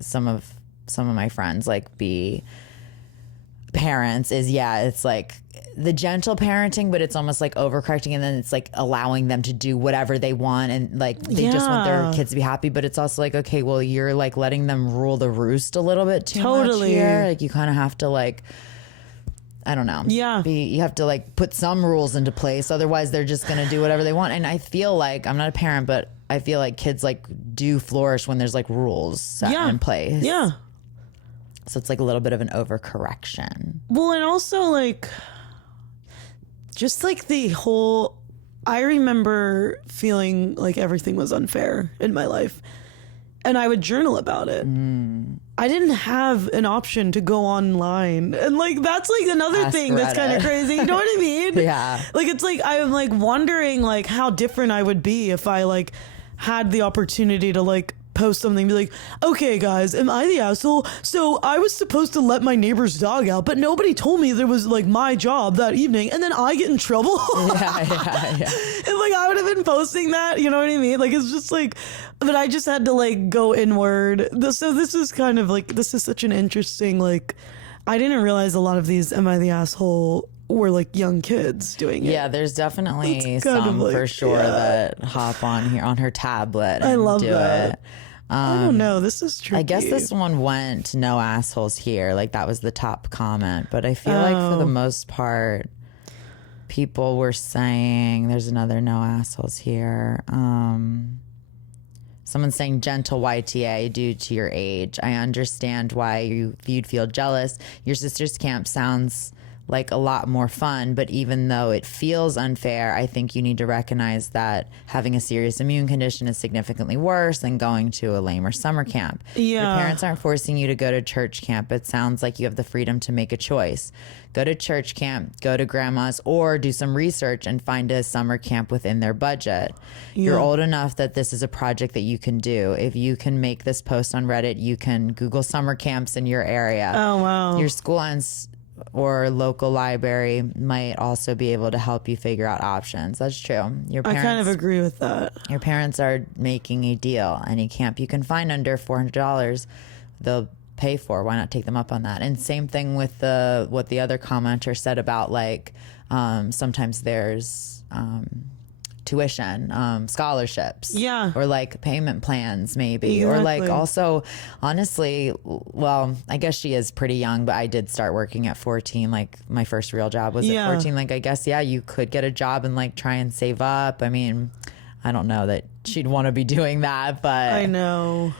some of my friends like be parents is it's like the gentle parenting, but it's almost like overcorrecting, and then it's like allowing them to do whatever they want, and like they just want their kids to be happy, but it's also like, okay, well, you're like letting them rule the roost a little bit too much here. Like, you kind of have to like, I don't know. Yeah. You have to like put some rules into place. Otherwise they're just going to do whatever they want. And I feel like, I'm not a parent, but I feel like kids like do flourish when there's like rules set in place. Yeah. So it's like a little bit of an overcorrection. Well, and also like, just like the whole, I remember feeling like everything was unfair in my life, and I would journal about it. I didn't have an option to go online. And like, that's like another thing that's kind of crazy. You know what I mean? Yeah. Like, it's like, I'm like wondering like how different I would be if I like had the opportunity to like post something, be like, okay guys, am I the asshole? So I was supposed to let my neighbor's dog out, but nobody told me there was like my job that evening, and then I get in trouble. Yeah. And like, I would have been posting that, you know what I mean? Like, it's just like, but I just had to like go inward. So this is kind of like, this is such an interesting, like, I didn't realize a lot of these am I the asshole were like young kids doing it. Yeah, there's definitely some like, for sure that hop on here on her tablet and I love do that. it. I don't know. This is tricky. I guess this one went no assholes here. Like that was the top comment. But I feel like for the most part, people were saying there's another no assholes here. Someone's saying gentle YTA due to your age. I understand why you'd feel jealous. Your sister's camp sounds like a lot more fun, but even though it feels unfair, I think you need to recognize that having a serious immune condition is significantly worse than going to a lamer summer camp. Yeah. Your parents aren't forcing you to go to church camp. It sounds like you have the freedom to make a choice. Go to church camp, go to grandma's, or do some research and find a summer camp within their budget. Yeah. You're old enough that this is a project that you can do. If you can make this post on Reddit, you can Google summer camps in your area. Oh, wow. Your school or local library might also be able to help you figure out options. That's true. Your parents, I kind of agree with that. Your parents are making a deal. Any camp you can find under $400, they'll pay for. Why not take them up on that? And same thing with what the other commenter said about like sometimes there's tuition, scholarships, or like payment plans maybe, or like also honestly, well, I guess she is pretty young, but I did start working at 14. Like my first real job was at 14. Like I guess you could get a job and like try and save up. I mean, I don't know that she'd want to be doing that, but I know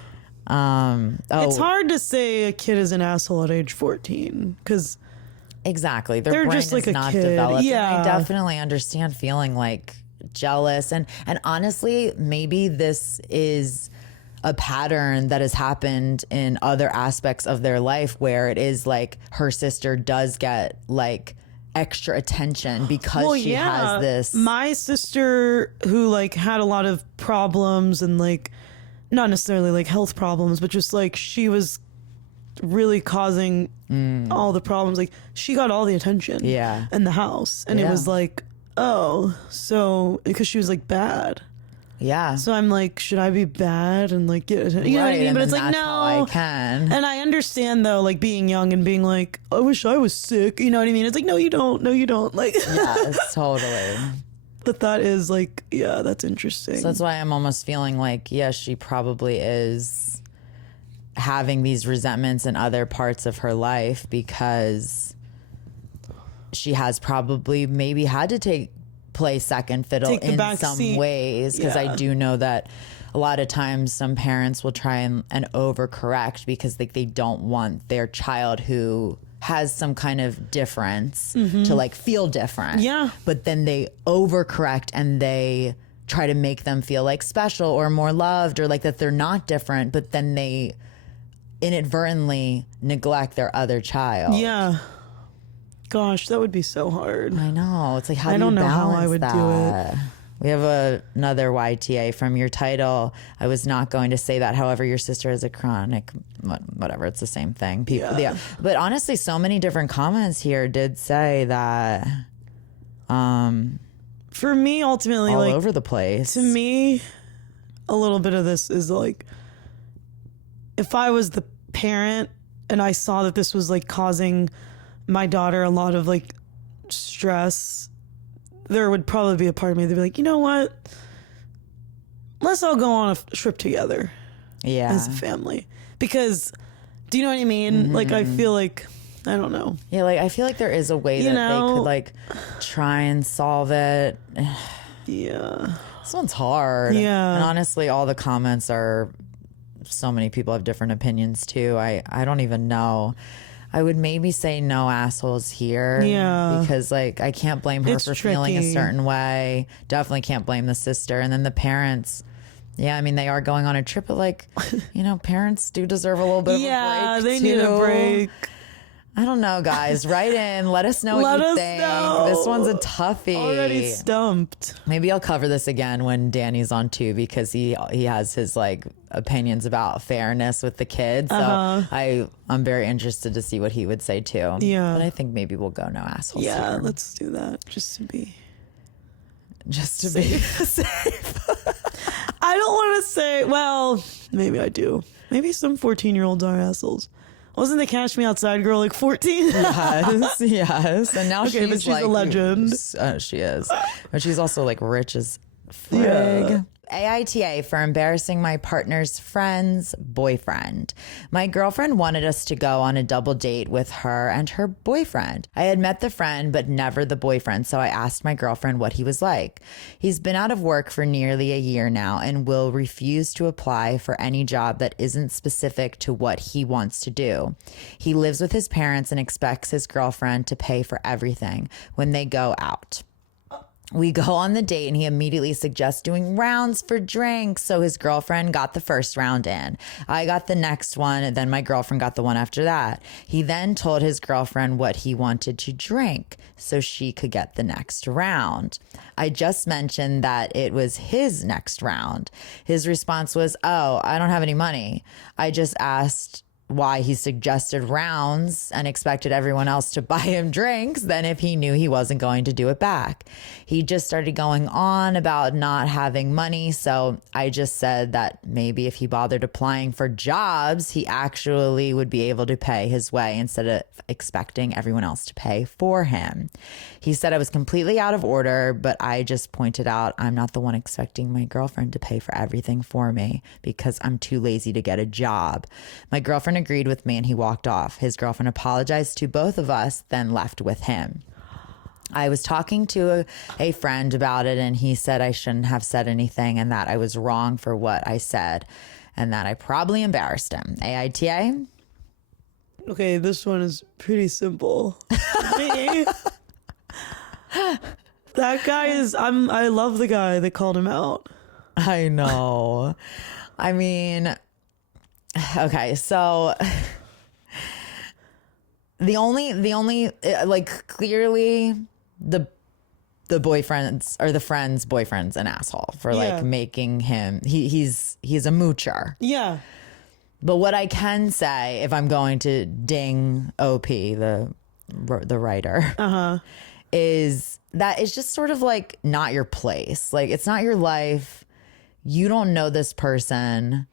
it's hard to say a kid is an asshole at age 14 because exactly their brain just like is not kid. developed. Yeah, and I definitely understand feeling like jealous and honestly maybe this is a pattern that has happened in other aspects of their life where it is like her sister does get like extra attention because she has this. My sister who like had a lot of problems and like not necessarily like health problems, but just like she was really causing all the problems. Like she got all the attention in the house and it was like, oh, so because she was like bad. Yeah. So I'm like, should I be bad and like get attention? You know what I mean? But it's like, no, I can. And I understand though, like being young and being like, I wish I was sick. You know what I mean? It's like, no, you don't. No, you don't. Like, yes, totally. But that is like, yeah, that's interesting. So that's why I'm almost feeling like, yes, she probably is having these resentments in other parts of her life because she has probably maybe had to play second fiddle in some ways. Because I do know that a lot of times some parents will try and overcorrect because they don't want their child who has some kind of difference to like feel different. Yeah. But then they overcorrect and they try to make them feel like special or more loved or like that they're not different, but then they inadvertently neglect their other child. Yeah. Gosh, that would be so hard. I know. It's like, how do you balance that? I don't know how I would do it. We have another YTA from your title. I was not going to say that. However, your sister is a chronic, whatever. It's the same thing. People, yeah. But honestly, so many different comments here did say that. For me, ultimately, all like over the place. To me, a little bit of this is like, if I was the parent and I saw that this was like causing my daughter a lot of like stress, there would probably be a part of me that'd be like, you know what? Let's all go on a trip together. Yeah. As a family. Because, do you know what I mean? Mm-hmm. Like, I feel like, I don't know. Yeah, like, I feel like there is a way that they could, like, try and solve it. Yeah. This one's hard. Yeah. And honestly, all the comments are, so many people have different opinions, too. I don't even know. I would maybe say no assholes here. Yeah. Because, like, I can't blame her for feeling a certain way. Definitely can't blame the sister. And then the parents, Yeah, I mean, they are going on a trip, but like, parents do deserve a little bit of a break. Yeah, they need a break. I don't know, guys. Write in. Let us know what you think. Know. This one's a toughie. Already stumped. Maybe I'll cover this again when Danny's on too, because he has his like opinions about fairness with the kids. So I'm very interested to see what he would say too. Yeah. But I think maybe we'll go no assholes. Yeah, here. let's do that just to be safe. I don't want to say, well, maybe I do. Maybe some 14-year-olds are assholes. Wasn't the Cash Me Outside girl like 14? Yes. And now she's like, a legend. She is. But she's also like rich as frig. Yeah. AITA for embarrassing my partner's friend's boyfriend. My girlfriend wanted us to go on a double date with her and her boyfriend. I had met the friend, but never the boyfriend, so I asked my girlfriend what he was like. He's been out of work for nearly a year now and will refuse to apply for any job that isn't specific to what he wants to do. He lives with his parents and expects his girlfriend to pay for everything when they go out. We go on the date and he immediately suggests doing rounds for drinks. So his girlfriend got the first round in. I got the next one, and then my girlfriend got the one after that. He then told his girlfriend what he wanted to drink so she could get the next round. I just mentioned that it was his next round. His response was, "Oh, I don't have any money." I just asked why he suggested rounds and expected everyone else to buy him drinks than if he knew he wasn't going to do it back. He just started going on about not having money, so I just said that maybe if he bothered applying for jobs, he actually would be able to pay his way instead of expecting everyone else to pay for him. He said I was completely out of order, but I just pointed out I'm not the one expecting my girlfriend to pay for everything for me because I'm too lazy to get a job. My girlfriend agreed with me and he walked off. His girlfriend apologized to both of us, then left with him. I was talking to a friend about it and he said I shouldn't have said anything and that I was wrong for what I said and that I probably embarrassed him. AITA? Okay, this one is pretty simple. Me. That guy is, I love the guy that called him out. I know. I mean, okay, so the only like clearly the boyfriend's or the friend's boyfriend's an asshole for like making him he's a moocher. Yeah. But what I can say, if I'm going to ding OP, the writer, is that it's just sort of like not your place. Like, it's not your life. You don't know this person.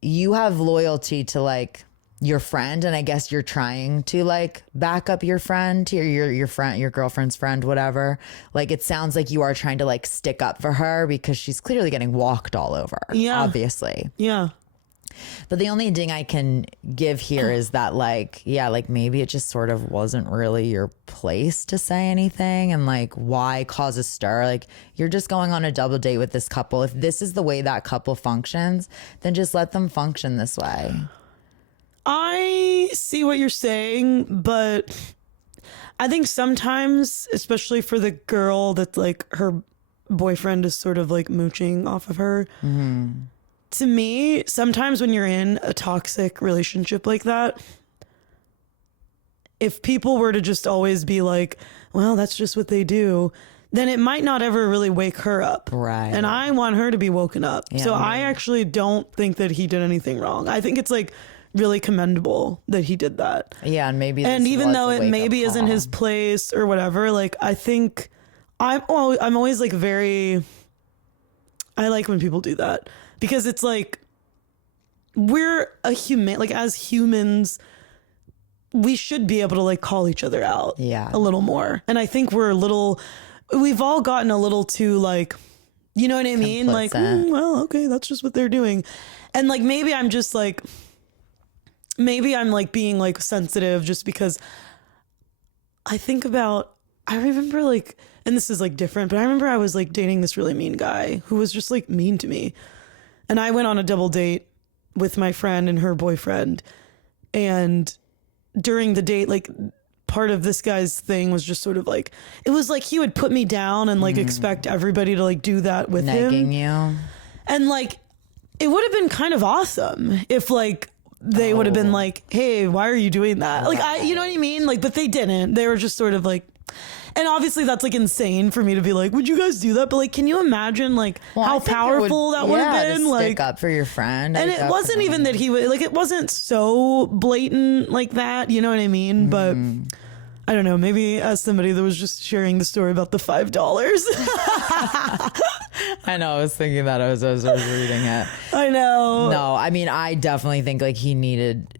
You have loyalty to like your friend, and I guess you're trying to like back up your friend, your friend, your girlfriend's friend, whatever. Like, it sounds like you are trying to like stick up for her because she's clearly getting walked all over. Yeah, obviously. Yeah. But the only ding I can give here is that like, yeah, like maybe it just sort of wasn't really your place to say anything, and like, why cause a stir? Like, you're just going on a double date with this couple. If this is the way that couple functions, then just let them function this way. I see what you're saying, but I think sometimes, especially for the girl that like her boyfriend is sort of like mooching off of her, to me, sometimes when you're in a toxic relationship like that, if people were to just always be like, well, that's just what they do, then it might not ever really wake her up. Right. And I want her to be woken up. Yeah, so I actually don't think that he did anything wrong. I think it's like really commendable that he did that. Yeah, and maybe and even though it maybe isn't his place or whatever, like, I think I'm always like I like when people do that. Because it's like, we're a human, like as humans, we should be able to like call each other out a little more. And I think we've all gotten a little too like, you know what I mean? Like, well, okay, that's just what they're doing. And like, maybe I'm like being like sensitive just because I remember like, and this is like different, but I remember I was like dating this really mean guy who was just like mean to me. And I went on a double date with my friend and her boyfriend. And during the date, like, part of this guy's thing was just sort of like, it was like he would put me down and like expect everybody to like do that with him. Negging you. And like, it would have been kind of awesome if like they would have been like, hey, why are you doing that? Like, you know what I mean? Like, but they didn't. They were just sort of like, and obviously that's like insane for me to be like, would you guys do that? But like, can you imagine like how powerful that would have been? To like, stick up for your friend. And it wasn't even that he would, like, it wasn't so blatant like that. You know what I mean? But I don't know, maybe as somebody that was just sharing the story about the $5. I know, I was thinking that as I was reading it. I know. No, I mean, I definitely think like he needed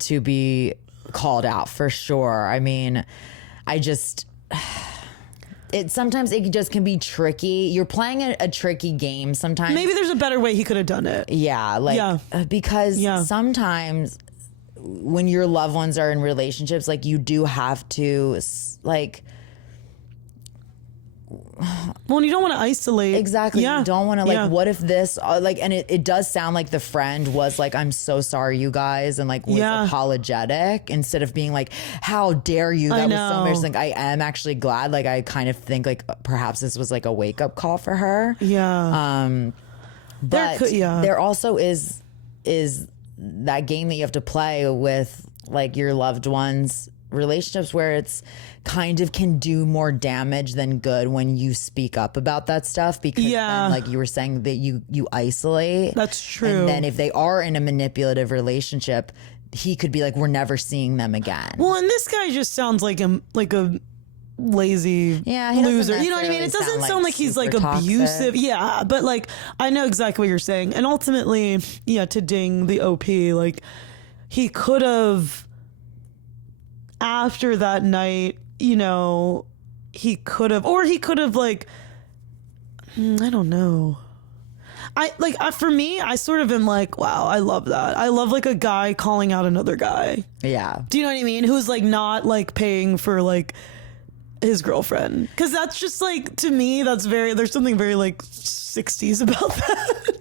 to be called out for sure. I mean, sometimes it just can be tricky. You're playing a tricky game sometimes. Maybe there's a better way he could have done it. Yeah, like because sometimes when your loved ones are in relationships, like you do have to like. Well, you don't want to isolate. Exactly. Yeah. You don't want to like, what if this, like, and it does sound like the friend was like, I'm so sorry, you guys, and like was apologetic instead of being like, how dare you? That was so much. Like, I am actually glad. Like, I kind of think like perhaps this was like a wake up call for her. Yeah. But there also is that game that you have to play with like your loved ones' relationships where it's kind of can do more damage than good when you speak up about that stuff because then, like you were saying that you isolate. That's true. And then if they are in a manipulative relationship, he could be like, we're never seeing them again. Well, and this guy just sounds like a lazy loser. You know what I mean? It doesn't sound like he's like abusive. Toxic. Yeah, but like I know exactly what you're saying. And ultimately, to ding the OP, like he could have after that night, he could have like, I don't know. For me, I sort of am like, wow, I love that. I love like a guy calling out another guy. Yeah. Do you know what I mean? Who's like not like paying for like his girlfriend. Cause that's just like, to me, there's something very like 60s about that.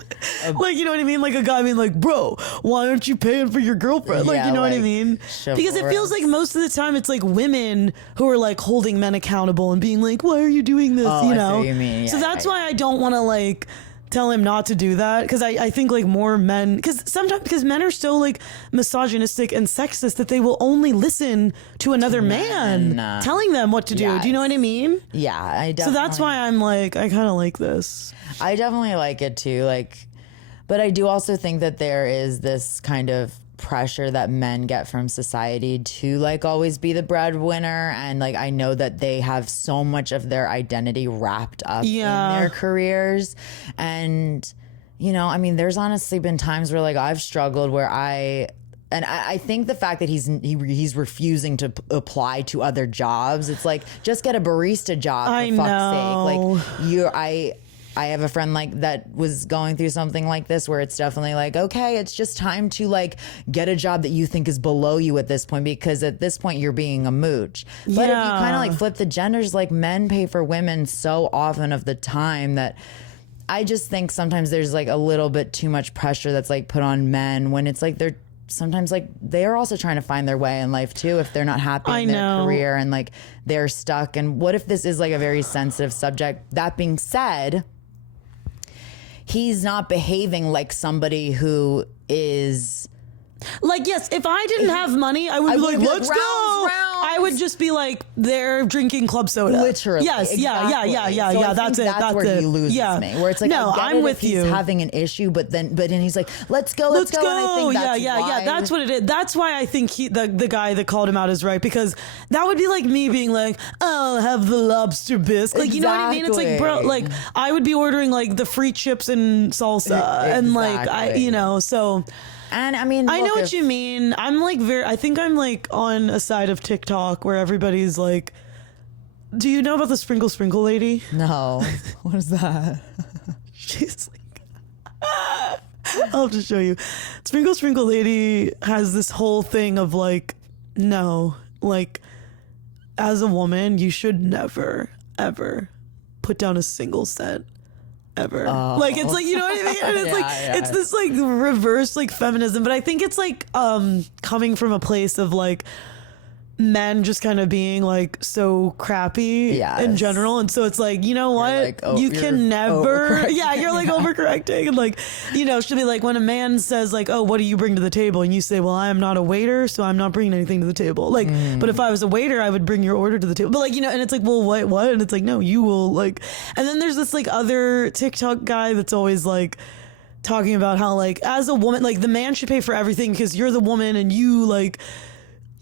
Like, you know what I mean? Like a guy being like, bro, why aren't you paying for your girlfriend? Like, you know what I mean? Because it feels like most of the time it's like women who are like holding men accountable and being like, why are you doing this? I see what you mean. So that's why I don't want to like tell him not to do that. Cause I think like more men, because men are so like misogynistic and sexist that they will only listen to another man telling them what to do. Do you know what I mean? Yeah, I definitely. So that's why I'm like, I kind of like this. I definitely like it too. Like, but I do also think that there is this kind of pressure that men get from society to like always be the breadwinner, and like I know that they have so much of their identity wrapped up in their careers. And I mean, there's honestly been times where like I've struggled where I think the fact that he's refusing to apply to other jobs, it's like, just get a barista job for fuck's sake. Like I have a friend like that was going through something like this where it's definitely like, okay, it's just time to like get a job that you think is below you at this point, because at this point you're being a mooch. But if you kind of like flip the genders, like men pay for women so often of the time that I just think sometimes there's like a little bit too much pressure that's like put on men when it's like they're sometimes like they're also trying to find their way in life too if they're not happy in their career and like they're stuck. And what if this is like a very sensitive subject? That being said, he's not behaving like somebody who is like, yes, if I didn't have money, I would be like, let's go. I would just be like, they're drinking club soda. Literally. Yes. Exactly. Yeah. That's it. That's where he loses me. Where it's like, no, I'm with you. He's having an issue, but then he's like, let's go. And I think that's That's what it is. That's why I think the guy that called him out is right, because that would be like me being like, oh, have the lobster bisque. Like, you know what I mean? It's like, bro, like I would be ordering like the free chips and salsa and like so. And I mean, I know what you mean. I'm like I think I'm like on a side of TikTok where everybody's like, do you know about the Sprinkle Sprinkle lady? No. What is that? She's like, I'll just show you. Sprinkle Sprinkle lady has this whole thing of like, no, like as a woman, you should never, ever put down a single cent. Ever. Like, it's like, you know what I mean? And it's it's this like reverse like feminism, but I think it's like coming from a place of like men just kind of being like so crappy in general, and so it's like, you know what, like, you can never you're like overcorrecting, and like, you know, she'll be like, when a man says like, oh, what do you bring to the table, and you say, well, I am not a waiter, so I'm not bringing anything to the table, like, but if I was a waiter, I would bring your order to the table, but like, you know, and it's like, well, what, and it's like, no, you will, like, and then there's this like other TikTok guy that's always like talking about how like, as a woman, like, the man should pay for everything because you're the woman, and you like,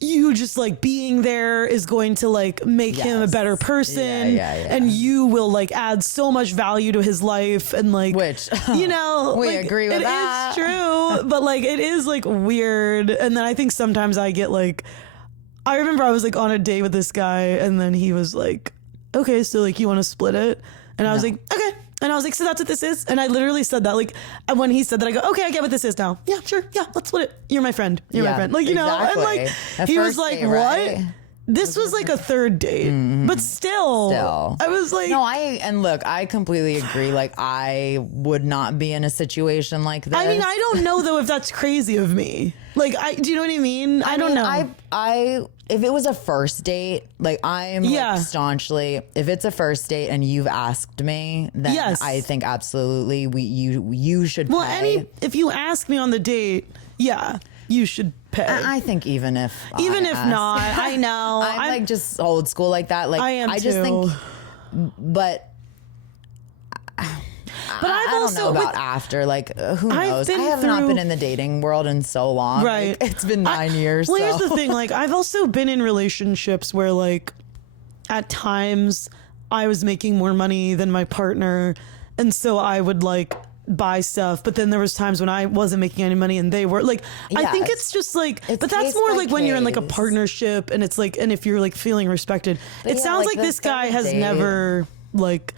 you just like being there is going to like make him a better person, and you will like add so much value to his life, and like, which, you know, we like, agree with that. It's true, but like, it is like weird. And then I think sometimes I get like, I remember I was like on a date with this guy, and then he was like, okay, so like, you want to split it? And I was like, okay. And I was like, so that's what this is? And I literally said that, like, when he said that, I go, okay, I get what this is now. Yeah, sure. Yeah, let's split it. You're my friend. You're my friend. Like, you know, and like, he was like, date, what? Right? This was like a third date, but still, I was like, no, I completely agree. Like, I would not be in a situation like this. I mean, I don't know though if that's crazy of me. Like, do you know what I mean? I don't know. If it was a first date, like, I'm like staunchly, if it's a first date and you've asked me, then I think absolutely you should pay. Well, if you ask me on the date, you should pay. I think even if not, I know. I'm like just old school like that. Like, I just think, but I don't know about after. Like, who knows? I have not been in the dating world in so long. Right. Like, it's been 9 years. Well, here's the thing. Like, I've also been in relationships where, like, at times I was making more money than my partner, and so I would like buy stuff, but then there was times when I wasn't making any money and they were like, I think it's just like, but that's more like when you're in like a partnership, and it's like, and if you're like feeling respected, it sounds like this guy has never like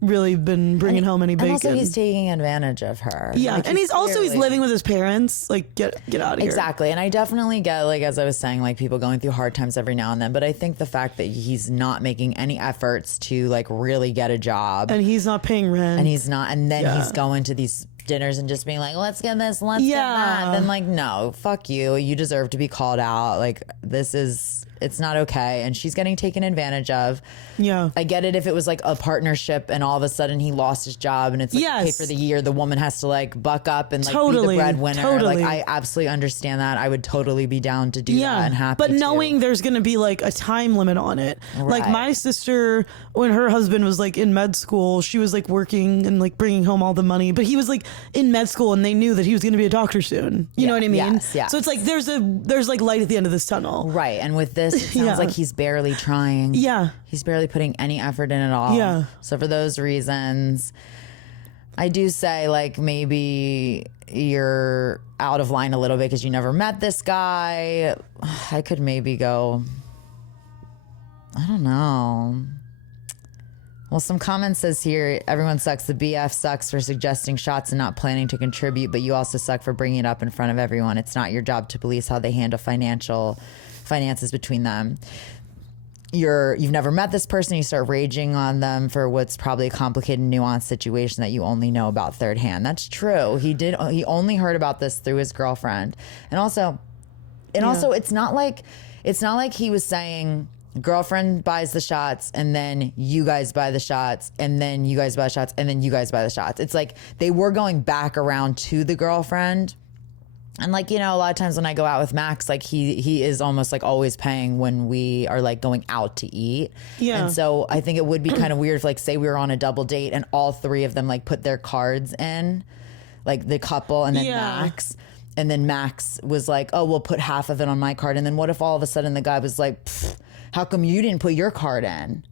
really been bringing home any bacon. And also he's taking advantage of her. Yeah. Like, and he's living with his parents. Like, get out of here. Exactly. And I definitely get, like, as I was saying, like, people going through hard times every now and then. But I think the fact that he's not making any efforts to like really get a job. And he's not paying rent. And he's not. And then he's going to these dinners and just being like, let's get this, let's get that. Then like, no, fuck you. You deserve to be called out. Like, it's not okay. And she's getting taken advantage of. Yeah. I get it if it was like a partnership and all of a sudden he lost his job and it's like, okay, for the year, the woman has to like buck up and like be the breadwinner. Like, I absolutely understand that. I would totally be down to do that and happy. But knowing there's going to be like a time limit on it. Right. Like, my sister, when her husband was like in med school, she was like working and like bringing home all the money, but he was like in med school and they knew that he was going to be a doctor soon. You know what I mean? Yes. So it's like, there's like light at the end of this tunnel. Right. And with this, it sounds like he's barely trying. Yeah. He's barely putting any effort in at all. Yeah. So for those reasons, I do say, like, maybe you're out of line a little bit because you never met this guy. I could maybe go, I don't know. Well, some comments says here, everyone sucks. The BF sucks for suggesting shots and not planning to contribute, but you also suck for bringing it up in front of everyone. It's not your job to police how they handle finances between them. You've never met this person, you start raging on them for what's probably a complicated, nuanced situation that you only know about third hand. That's true. He only heard about this through his girlfriend. And also it's not like he was saying girlfriend buys the shots and then you guys buy the shots and then you guys buy the shots and then you guys buy the shots. It's like they were going back around to the girlfriend. And like, you know, a lot of times when I go out with Max, like he is almost like always paying when we are like going out to eat. Yeah. And so I think it would be kind of weird if, like, say we were on a double date and all three of them like put their cards in, like the couple and then Max. And then Max was like, oh, we'll put half of it on my card. And then what if all of a sudden the guy was like, how come you didn't put your card in?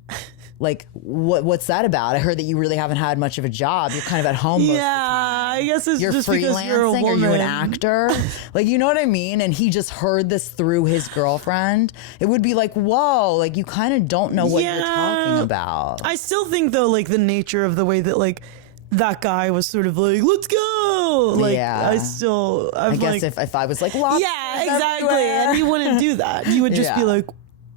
Like, what's that about? I heard that you really haven't had much of a job. You're kind of at home most of the time. I guess it's you're just freelancing, because you're a woman. or you're an actor. Like, you know what I mean? And he just heard this through his girlfriend. It would be like, whoa, like, you kind of don't know what you're talking about. I still think, though, like, the nature of the way that, like, that guy was sort of like, let's go. Like, I guess if I was like, exactly. And you wouldn't do that. You would just be like,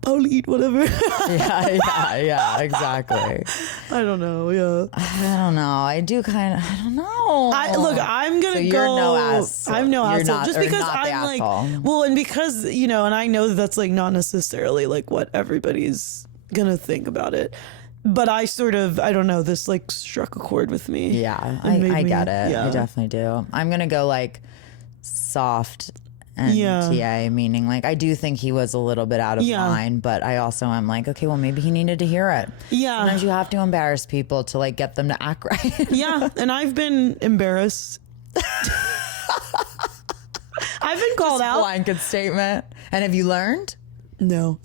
I'll eat whatever. yeah, exactly. I don't know. Yeah. I don't know. I don't know. Look, I'm going to go. You're no asshole. I'm no asshole. Not, just because not I'm like, asshole. well, and because, you know, and I know that's like not necessarily like what everybody's going to think about it. But I don't know, this like struck a chord with me. Yeah, I get it. Yeah. I definitely do. I'm going to go like soft and TA, meaning like I do think he was a little bit out of line, but I also am like, okay, well, maybe he needed to hear it. Yeah. Sometimes you have to embarrass people to like get them to act right. Yeah, and I've been embarrassed. I've been called out. Blanket statement. And have you learned? No.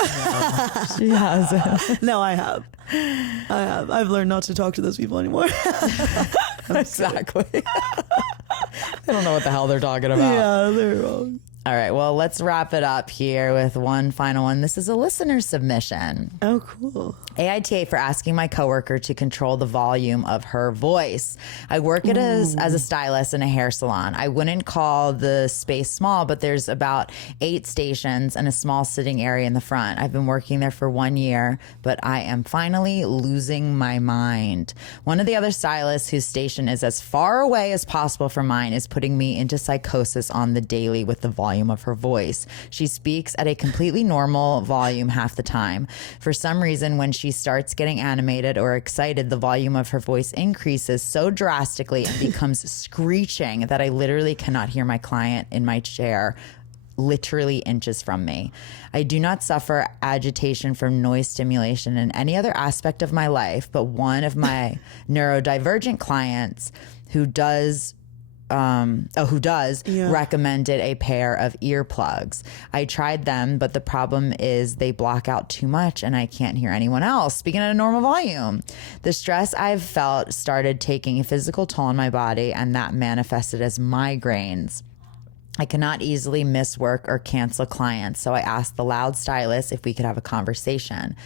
She hasn't. No, I have. I've learned not to talk to those people anymore. Exactly. They don't know what the hell they're talking about. Yeah, they're wrong. All right, well, let's wrap it up here with one final one. This is a listener submission. Oh, cool. AITA for asking my coworker to control the volume of her voice. I work as a stylist in a hair salon. I wouldn't call the space small, but there's about 8 stations and a small sitting area in the front. I've been working there for 1 year, but I am finally losing my mind. One of the other stylists whose station is as far away as possible from mine is putting me into psychosis on the daily with the volume of her voice. She speaks at a completely normal volume half the time. For some reason, when she starts getting animated or excited, the volume of her voice increases so drastically and becomes screeching that I literally cannot hear my client in my chair literally inches from me. I do not suffer agitation from noise stimulation in any other aspect of my life, but one of my neurodivergent clients who does recommended a pair of earplugs. I tried them, but the problem is they block out too much and I can't hear anyone else speaking at a normal volume. The stress I've felt started taking a physical toll on my body, and that manifested as migraines. I cannot easily miss work or cancel clients, so I asked the loud stylist if we could have a conversation.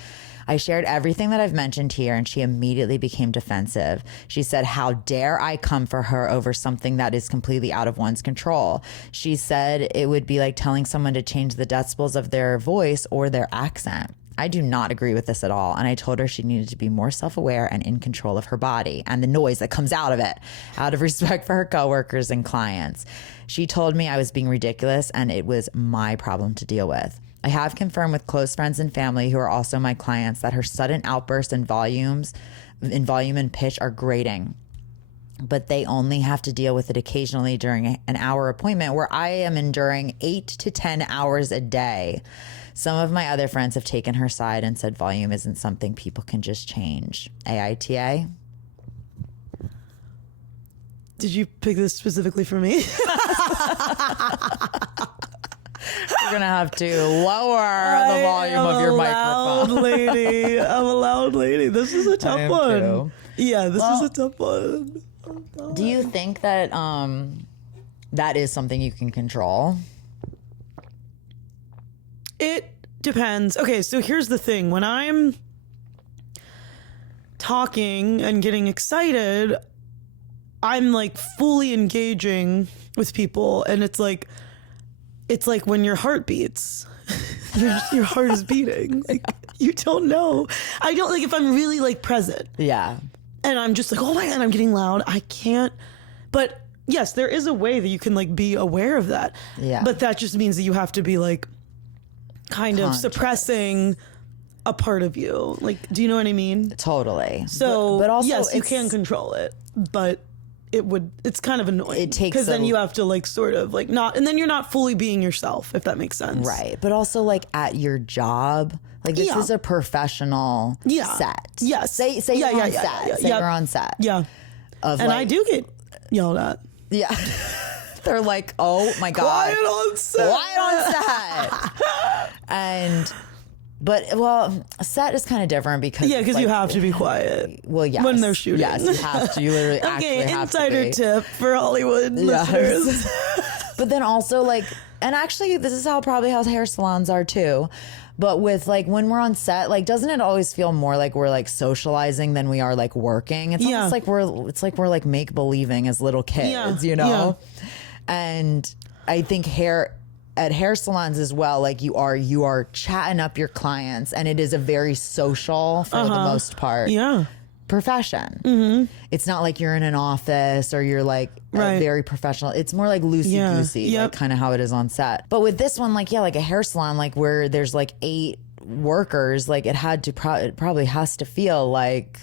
I shared everything that I've mentioned here, and she immediately became defensive. She said, how dare I come for her over something that is completely out of one's control? She said it would be like telling someone to change the decibels of their voice or their accent. I do not agree with this at all, and I told her she needed to be more self-aware and in control of her body and the noise that comes out of it, out of respect for her coworkers and clients. She told me I was being ridiculous and it was my problem to deal with. I have confirmed with close friends and family who are also my clients that her sudden outbursts in volume and pitch are grating, but they only have to deal with it occasionally during an hour appointment where I am enduring 8 to 10 hours a day. Some of my other friends have taken her side and said volume isn't something people can just change. AITA? Did you pick this specifically for me? We're going to have to lower the volume of your microphone. I'm a loud lady. This is a tough one. Too. Yeah, this is a tough one. Oh, do you think that that is something you can control? It depends. Okay, so here's the thing. When I'm talking and getting excited, I'm like fully engaging with people, and it's like when your heart beats. your heart is beating. Like, you don't know. I don't, like, if I'm really like present. Yeah. And I'm just like, oh my God, I'm getting loud. I can't. But yes, there is a way that you can like be aware of that. Yeah. But that just means that you have to be like kind of suppressing a part of you. Like, do you know what I mean? Totally. So, but also yes, you can control it, but it's kind of annoying. It takes because then you have to like sort of like not, and then you're not fully being yourself, if that makes sense. Right. But also like at your job, like this is a professional set. Yes. Say you're on set. Say you're on set. Yeah. And I do get yelled at. Yeah. They're like, oh my God. Quiet on set. But set is kind of different because because you have to be quiet. Well, yes. When they're shooting. Yes, you have to. You literally actually have to be. Okay, insider tip for Hollywood listeners. But then also like, and actually this is how hair salons are too. But with like when we're on set, like doesn't it always feel more like we're like socializing than we are like working? It's almost like we're like make believing as little kids, you know? Yeah. And I think hair at hair salons as well, like you are chatting up your clients, and it is a very social, for the most part, profession. It's not like you're in an office or you're like very professional. It's more like loosey goosey, like kind of how it is on set. But with this one, like like a hair salon, like where there's like 8 workers, like it probably has to feel like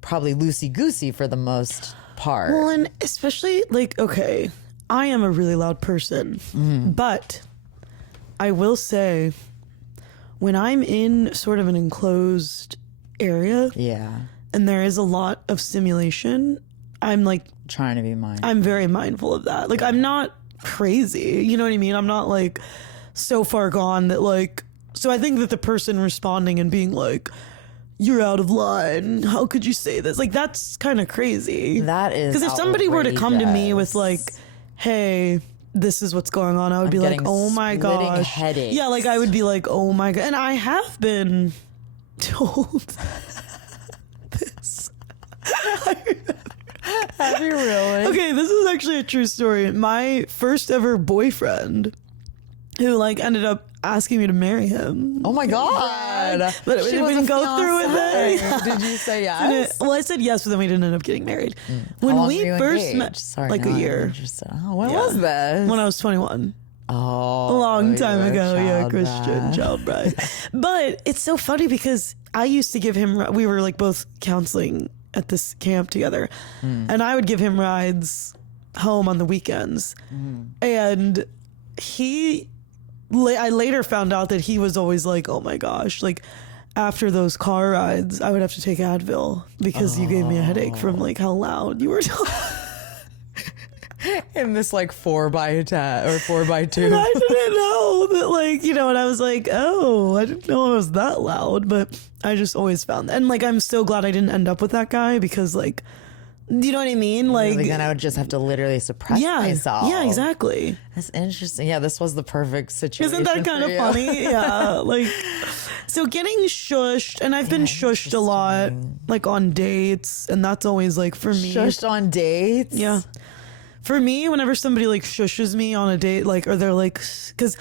probably loosey goosey for the most part. Well, and especially like, okay, I am a really loud person, but I will say when I'm in sort of an enclosed area and there is a lot of stimulation, I'm like trying to be mindful. I'm very mindful of that. Like I'm not crazy, you know what I mean? I'm not like so far gone that like, so I think that the person responding and being like, you're out of line, how could you say this? Like that's kind of crazy. That is because if somebody were to come to me with like, hey, this is what's going on, I would be like, oh my gosh. Headaches. Yeah, like I would be like, oh my god. And I have been told this. Have you really? Okay, this is actually a true story. My first ever boyfriend, who like ended up asking me to marry him. Oh my god! But we didn't go through with it. Did you say yes? Well, I said yes, but then we didn't end up getting married. When we first met, like a year. Oh, when was this? When I was 21. Oh, a long time ago. Christian child bride. But it's so funny because I used to give him. We were like both counseling at this camp together, and I would give him rides home on the weekends, and I later found out that he was always like, oh my gosh, like after those car rides, I would have to take Advil because you gave me a headache from like how loud you were talking. In this like 4x10 or 4x2. And I didn't know that, like, you know, and I was like, oh, I didn't know I was that loud, but I just always found that. And like, I'm so glad I didn't end up with that guy because like, you know what I mean? Like, then I would just have to literally suppress myself. Yeah, exactly. That's interesting. Yeah, this was the perfect situation. Isn't that kind of funny? Yeah. Like, so getting shushed, and I've been shushed a lot, like on dates, and that's always like for me. Shushed on dates? Yeah. For me, whenever somebody like shushes me on a date, like, or they're like, because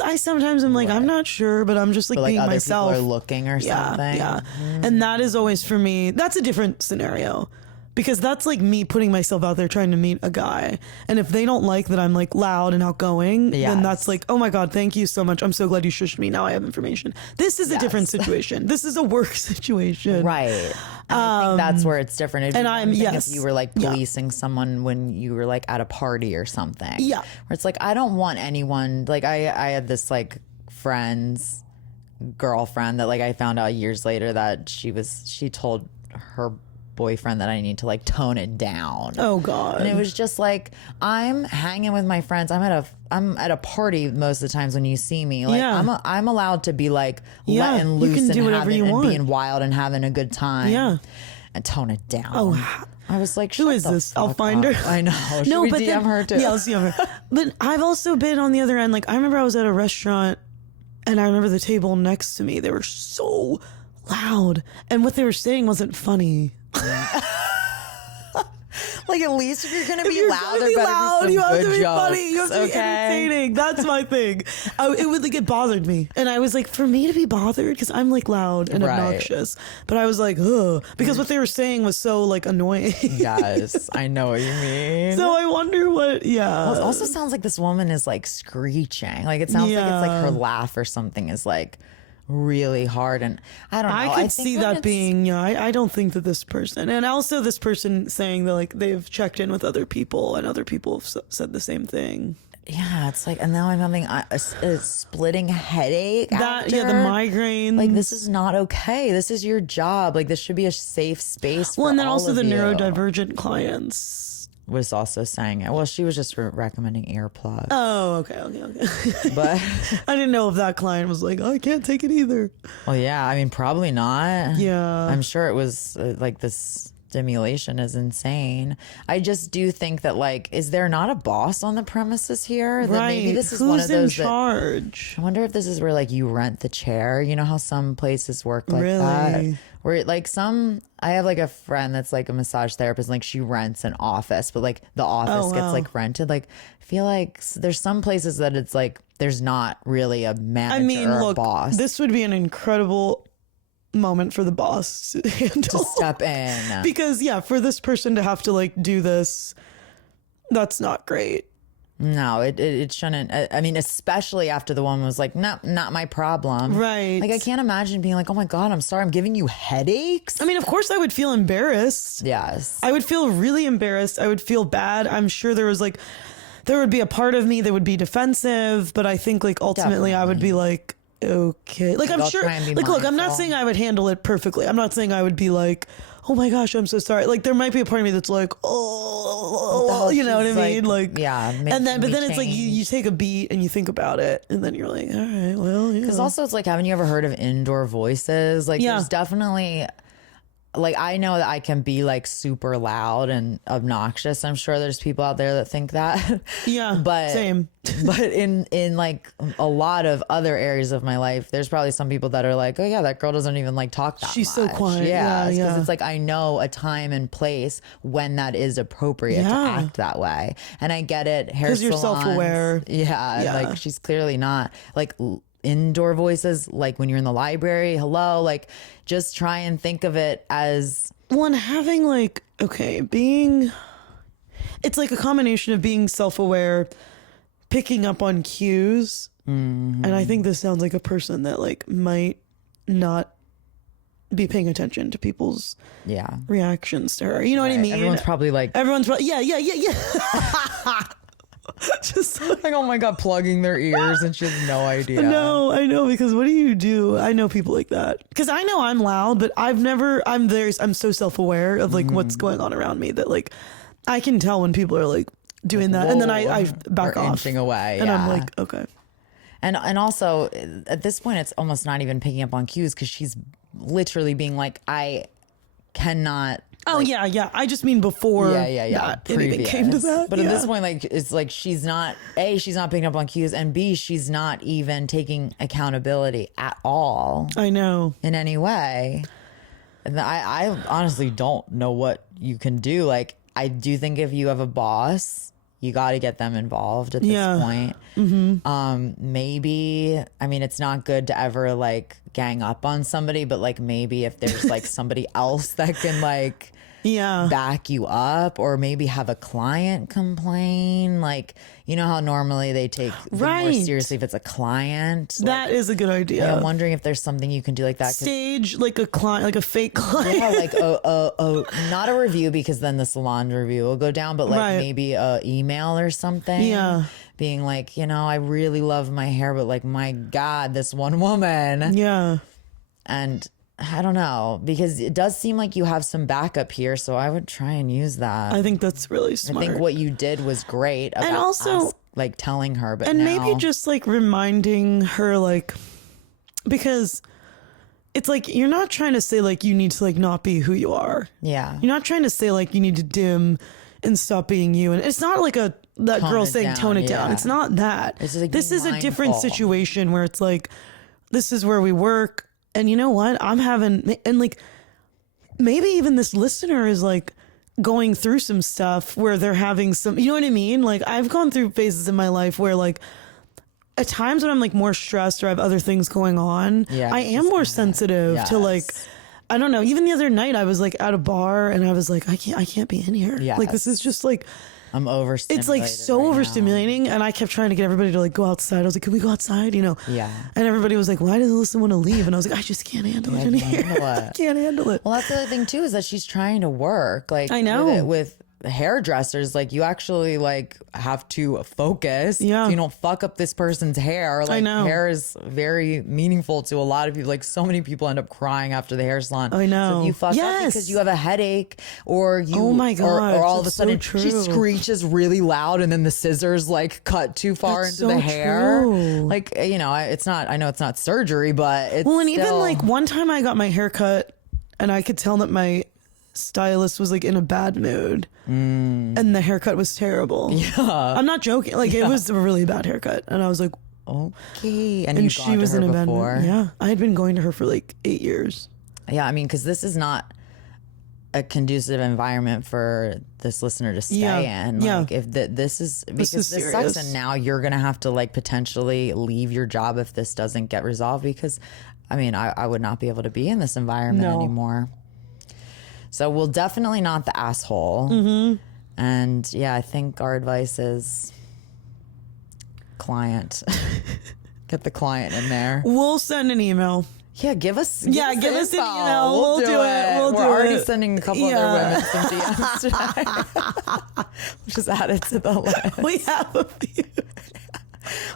I sometimes am like, I'm not sure, but I'm just like being other myself. People are looking or something. Yeah. And that is always for me, that's a different scenario. Because that's like me putting myself out there trying to meet a guy. And if they don't like that I'm like loud and outgoing, then that's like, oh my God, thank you so much. I'm so glad you shushed me. Now I have information. This is a different situation. This is a work situation. Right. I think that's where it's different. And I'm, if you were like policing someone when you were like at a party or something. Yeah. Where it's like, I don't want anyone, like I had this like girlfriend that like I found out years later that she told her boyfriend that I need to like tone it down. Oh God. And it was just like, I'm hanging with my friends. I'm at a party most of the times when you see me. Like I'm allowed to be like letting loose and being wild and having a good time. Yeah. And tone it down. Oh, I was like, who is this? I'll find her. I know. Should we DM her too? Yeah, I'll DM her. But I've also been on the other end. Like I remember I was at a restaurant and I remember the table next to me. They were so loud. And what they were saying wasn't funny. Like at least if you're gonna be loud, there better be you some have good to be jokes, funny. You have to be entertaining. That's my thing. It bothered me, and I was like, for me to be bothered because I'm like loud and obnoxious, but I was like, ugh, because what they were saying was so like annoying. Yes, I know what you mean. So I wonder what. Yeah. Well, it also sounds like this woman is like screeching. Like it sounds like it's like her laugh or something is like really hard, and I don't know. I could see that being. I don't think that this person, and also this person saying that like they've checked in with other people and other people have said the same thing. Yeah, it's like, and now I'm having a splitting headache. The migraine. Like this is not okay. This is your job. Like this should be a safe space. Well, for and then all also of the you. neurodivergent clients. Was also saying it. Well, she was just recommending earplugs. Oh, okay. But I didn't know if that client was like, oh, I can't take it either. Well, yeah, I mean, probably not. Yeah. I'm sure it was like this stimulation is insane. I just do think that like, is there not a boss on the premises here? That right. Maybe this is Who's one of those in charge? I wonder if this is where like you rent the chair. You know how some places work like that? Where like I have like a friend that's like a massage therapist and like she rents an office, but like the office gets like rented. Like I feel like there's some places that it's like there's not really a manager or a boss. This would be an incredible moment for the boss to handle. To step in. Because, yeah, for this person to have to, like, do this, that's not great. No, it shouldn't. I mean, especially after the woman was like, not my problem. Right. Like, I can't imagine being like, oh my God, I'm sorry, I'm giving you headaches. I mean, of course I would feel embarrassed. Yes. I would feel really embarrassed. I would feel bad. I'm sure there would be a part of me that would be defensive, but I think, like, ultimately I would be like, okay. Like, I'm sure, like, look, I'm not saying I would handle it perfectly. I'm not saying I would be like, oh my gosh, I'm so sorry. Like, there might be a part of me that's like, oh, you know what I mean? Like, yeah. And then, but then it's like you take a beat and you think about it, and then you're like, all right, well, yeah. Because also, it's like, haven't you ever heard of indoor voices? Like, there's definitely, like, I know that I can be like super loud and obnoxious. I'm sure there's people out there that think that. Yeah, but same. But in like a lot of other areas of my life, there's probably some people that are like, oh yeah, that girl doesn't even like talk that She's much. so quiet. Yeah, yeah. because it's like, I know a time and place when that is appropriate to act that way, and I get it. Hair salons, you're self-aware. Yeah, like she's clearly not. Like indoor voices, like when you're in the library, hello, like just try and think of it as one having like, okay, it's like a combination of being self-aware, picking up on cues. And I think this sounds like a person that like might not be paying attention to people's reactions to her. You know what I mean? Everyone's probably like, yeah. Just like, oh my God, plugging their ears, and she has no idea. No, I know, because what do you do? I know people like that. Because I know I'm loud, but I'm so self-aware of like what's going on around me that like I can tell when people are like doing that, and then I back off, inching away, and I'm like, okay. And also at this point, it's almost not even picking up on cues, because she's literally being like, I cannot. Oh, like, yeah. I just mean before anything came to that. But at this point, like, it's like she's not picking up on cues, and B, she's not even taking accountability at all. I know. In any way. And I honestly don't know what you can do. Like, I do think if you have a boss, you got to get them involved at this point. Maybe, I mean, it's not good to ever like gang up on somebody, but like maybe if there's like somebody else that can like back you up, or maybe have a client complain. Like, you know how normally they take more seriously if it's a client. That is a good idea. I'm wondering if there's something you can do like that. Stage like a client, like a fake client. Yeah, like not a review, because then the salon review will go down, but like maybe a email or something. Yeah. Being like, you know, I really love my hair, but like, my God, this one woman. Yeah. And I don't know, because it does seem like you have some backup here, so I would try and use that. I think that's really smart. I think what you did was great. About and also, like telling her, but and now, maybe just like reminding her, like, because it's like you're not trying to say like you need to like not be who you are. Yeah, you're not trying to say like you need to dim and stop being you, and it's not like that girl saying tone it down. It's not that. It's like, this is mindful. A different situation where it's like, this is where we work. And you know what? And like, maybe even this listener is like going through some stuff where they're having some, you know what I mean? Like, I've gone through phases in my life where like, at times when I'm like more stressed or I have other things going on, I am more sensitive to like, I don't know. Even the other night I was like at a bar and I was like, I can't be in here. Like, this is just like, I'm overstimulated. It's like so overstimulating, and I kept trying to get everybody to like go outside. I was like, "Can we go outside?" You know? Yeah. And everybody was like, "Why does Alyssa want to leave?" And I was like, "I just can't handle it in here. I can't handle it." Well, that's the other thing too, is that she's trying to work. Like, I know with hairdressers, like, you actually like have to focus. Yeah. So you don't fuck up this person's hair. Like, I know. Hair is very meaningful to a lot of people. Like, so many people end up crying after the hair salon. I know. So if you fuck up because you have a headache, or you, oh my God, or all of a sudden so she screeches really loud, and then the scissors like cut too far into the hair. True. Like, you know, I know it's not surgery, but it's and still... even like one time I got my hair cut, and I could tell that my stylist was like in a bad mood, and the haircut was terrible. I'm not joking. Like, it was a really bad haircut, and I was like, okay. And she was in a bad mood. Yeah, I had been going to her for like 8 years. Yeah, I mean, because this is not a conducive environment for this listener to stay in. Like if this is because this sucks, and now you're gonna have to like potentially leave your job if this doesn't get resolved, because I mean I would not be able to be in this environment anymore. So we'll definitely not the asshole. And yeah, I think our advice is client. Get the client in there. We'll send an email. Yeah, give us an email. We'll do it. We're already sending a couple other women some DMs today. Just add it to the list. We have a few.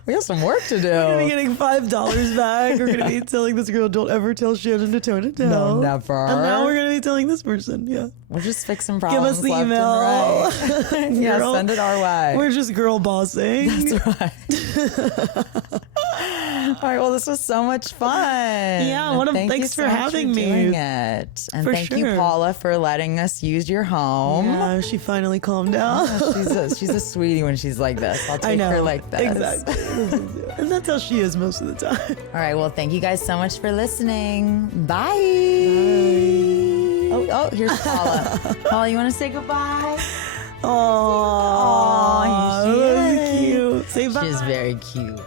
We have some work to do. We're going to be getting $5 back. We're going to be telling this girl, don't ever tell Shannon to tone it down. No, never. And now we're going to be telling this person. Yeah. We're just fixing problems. Give us the left email. And right. Yeah, send it our way. We're just girl bossing. That's right. All right, well, this was so much fun. Yeah, thanks for having me. Doing it. And thank you, Paula, for letting us use your home. Yeah, she finally calmed down. Yeah, she's a sweetie when she's like this. I'll take her like this. Exactly. And that's how she is most of the time. All right, well, thank you guys so much for listening. Bye. Oh, here's Paula. Paula, you want to say goodbye? Oh, she is cute. Say bye. She's very cute.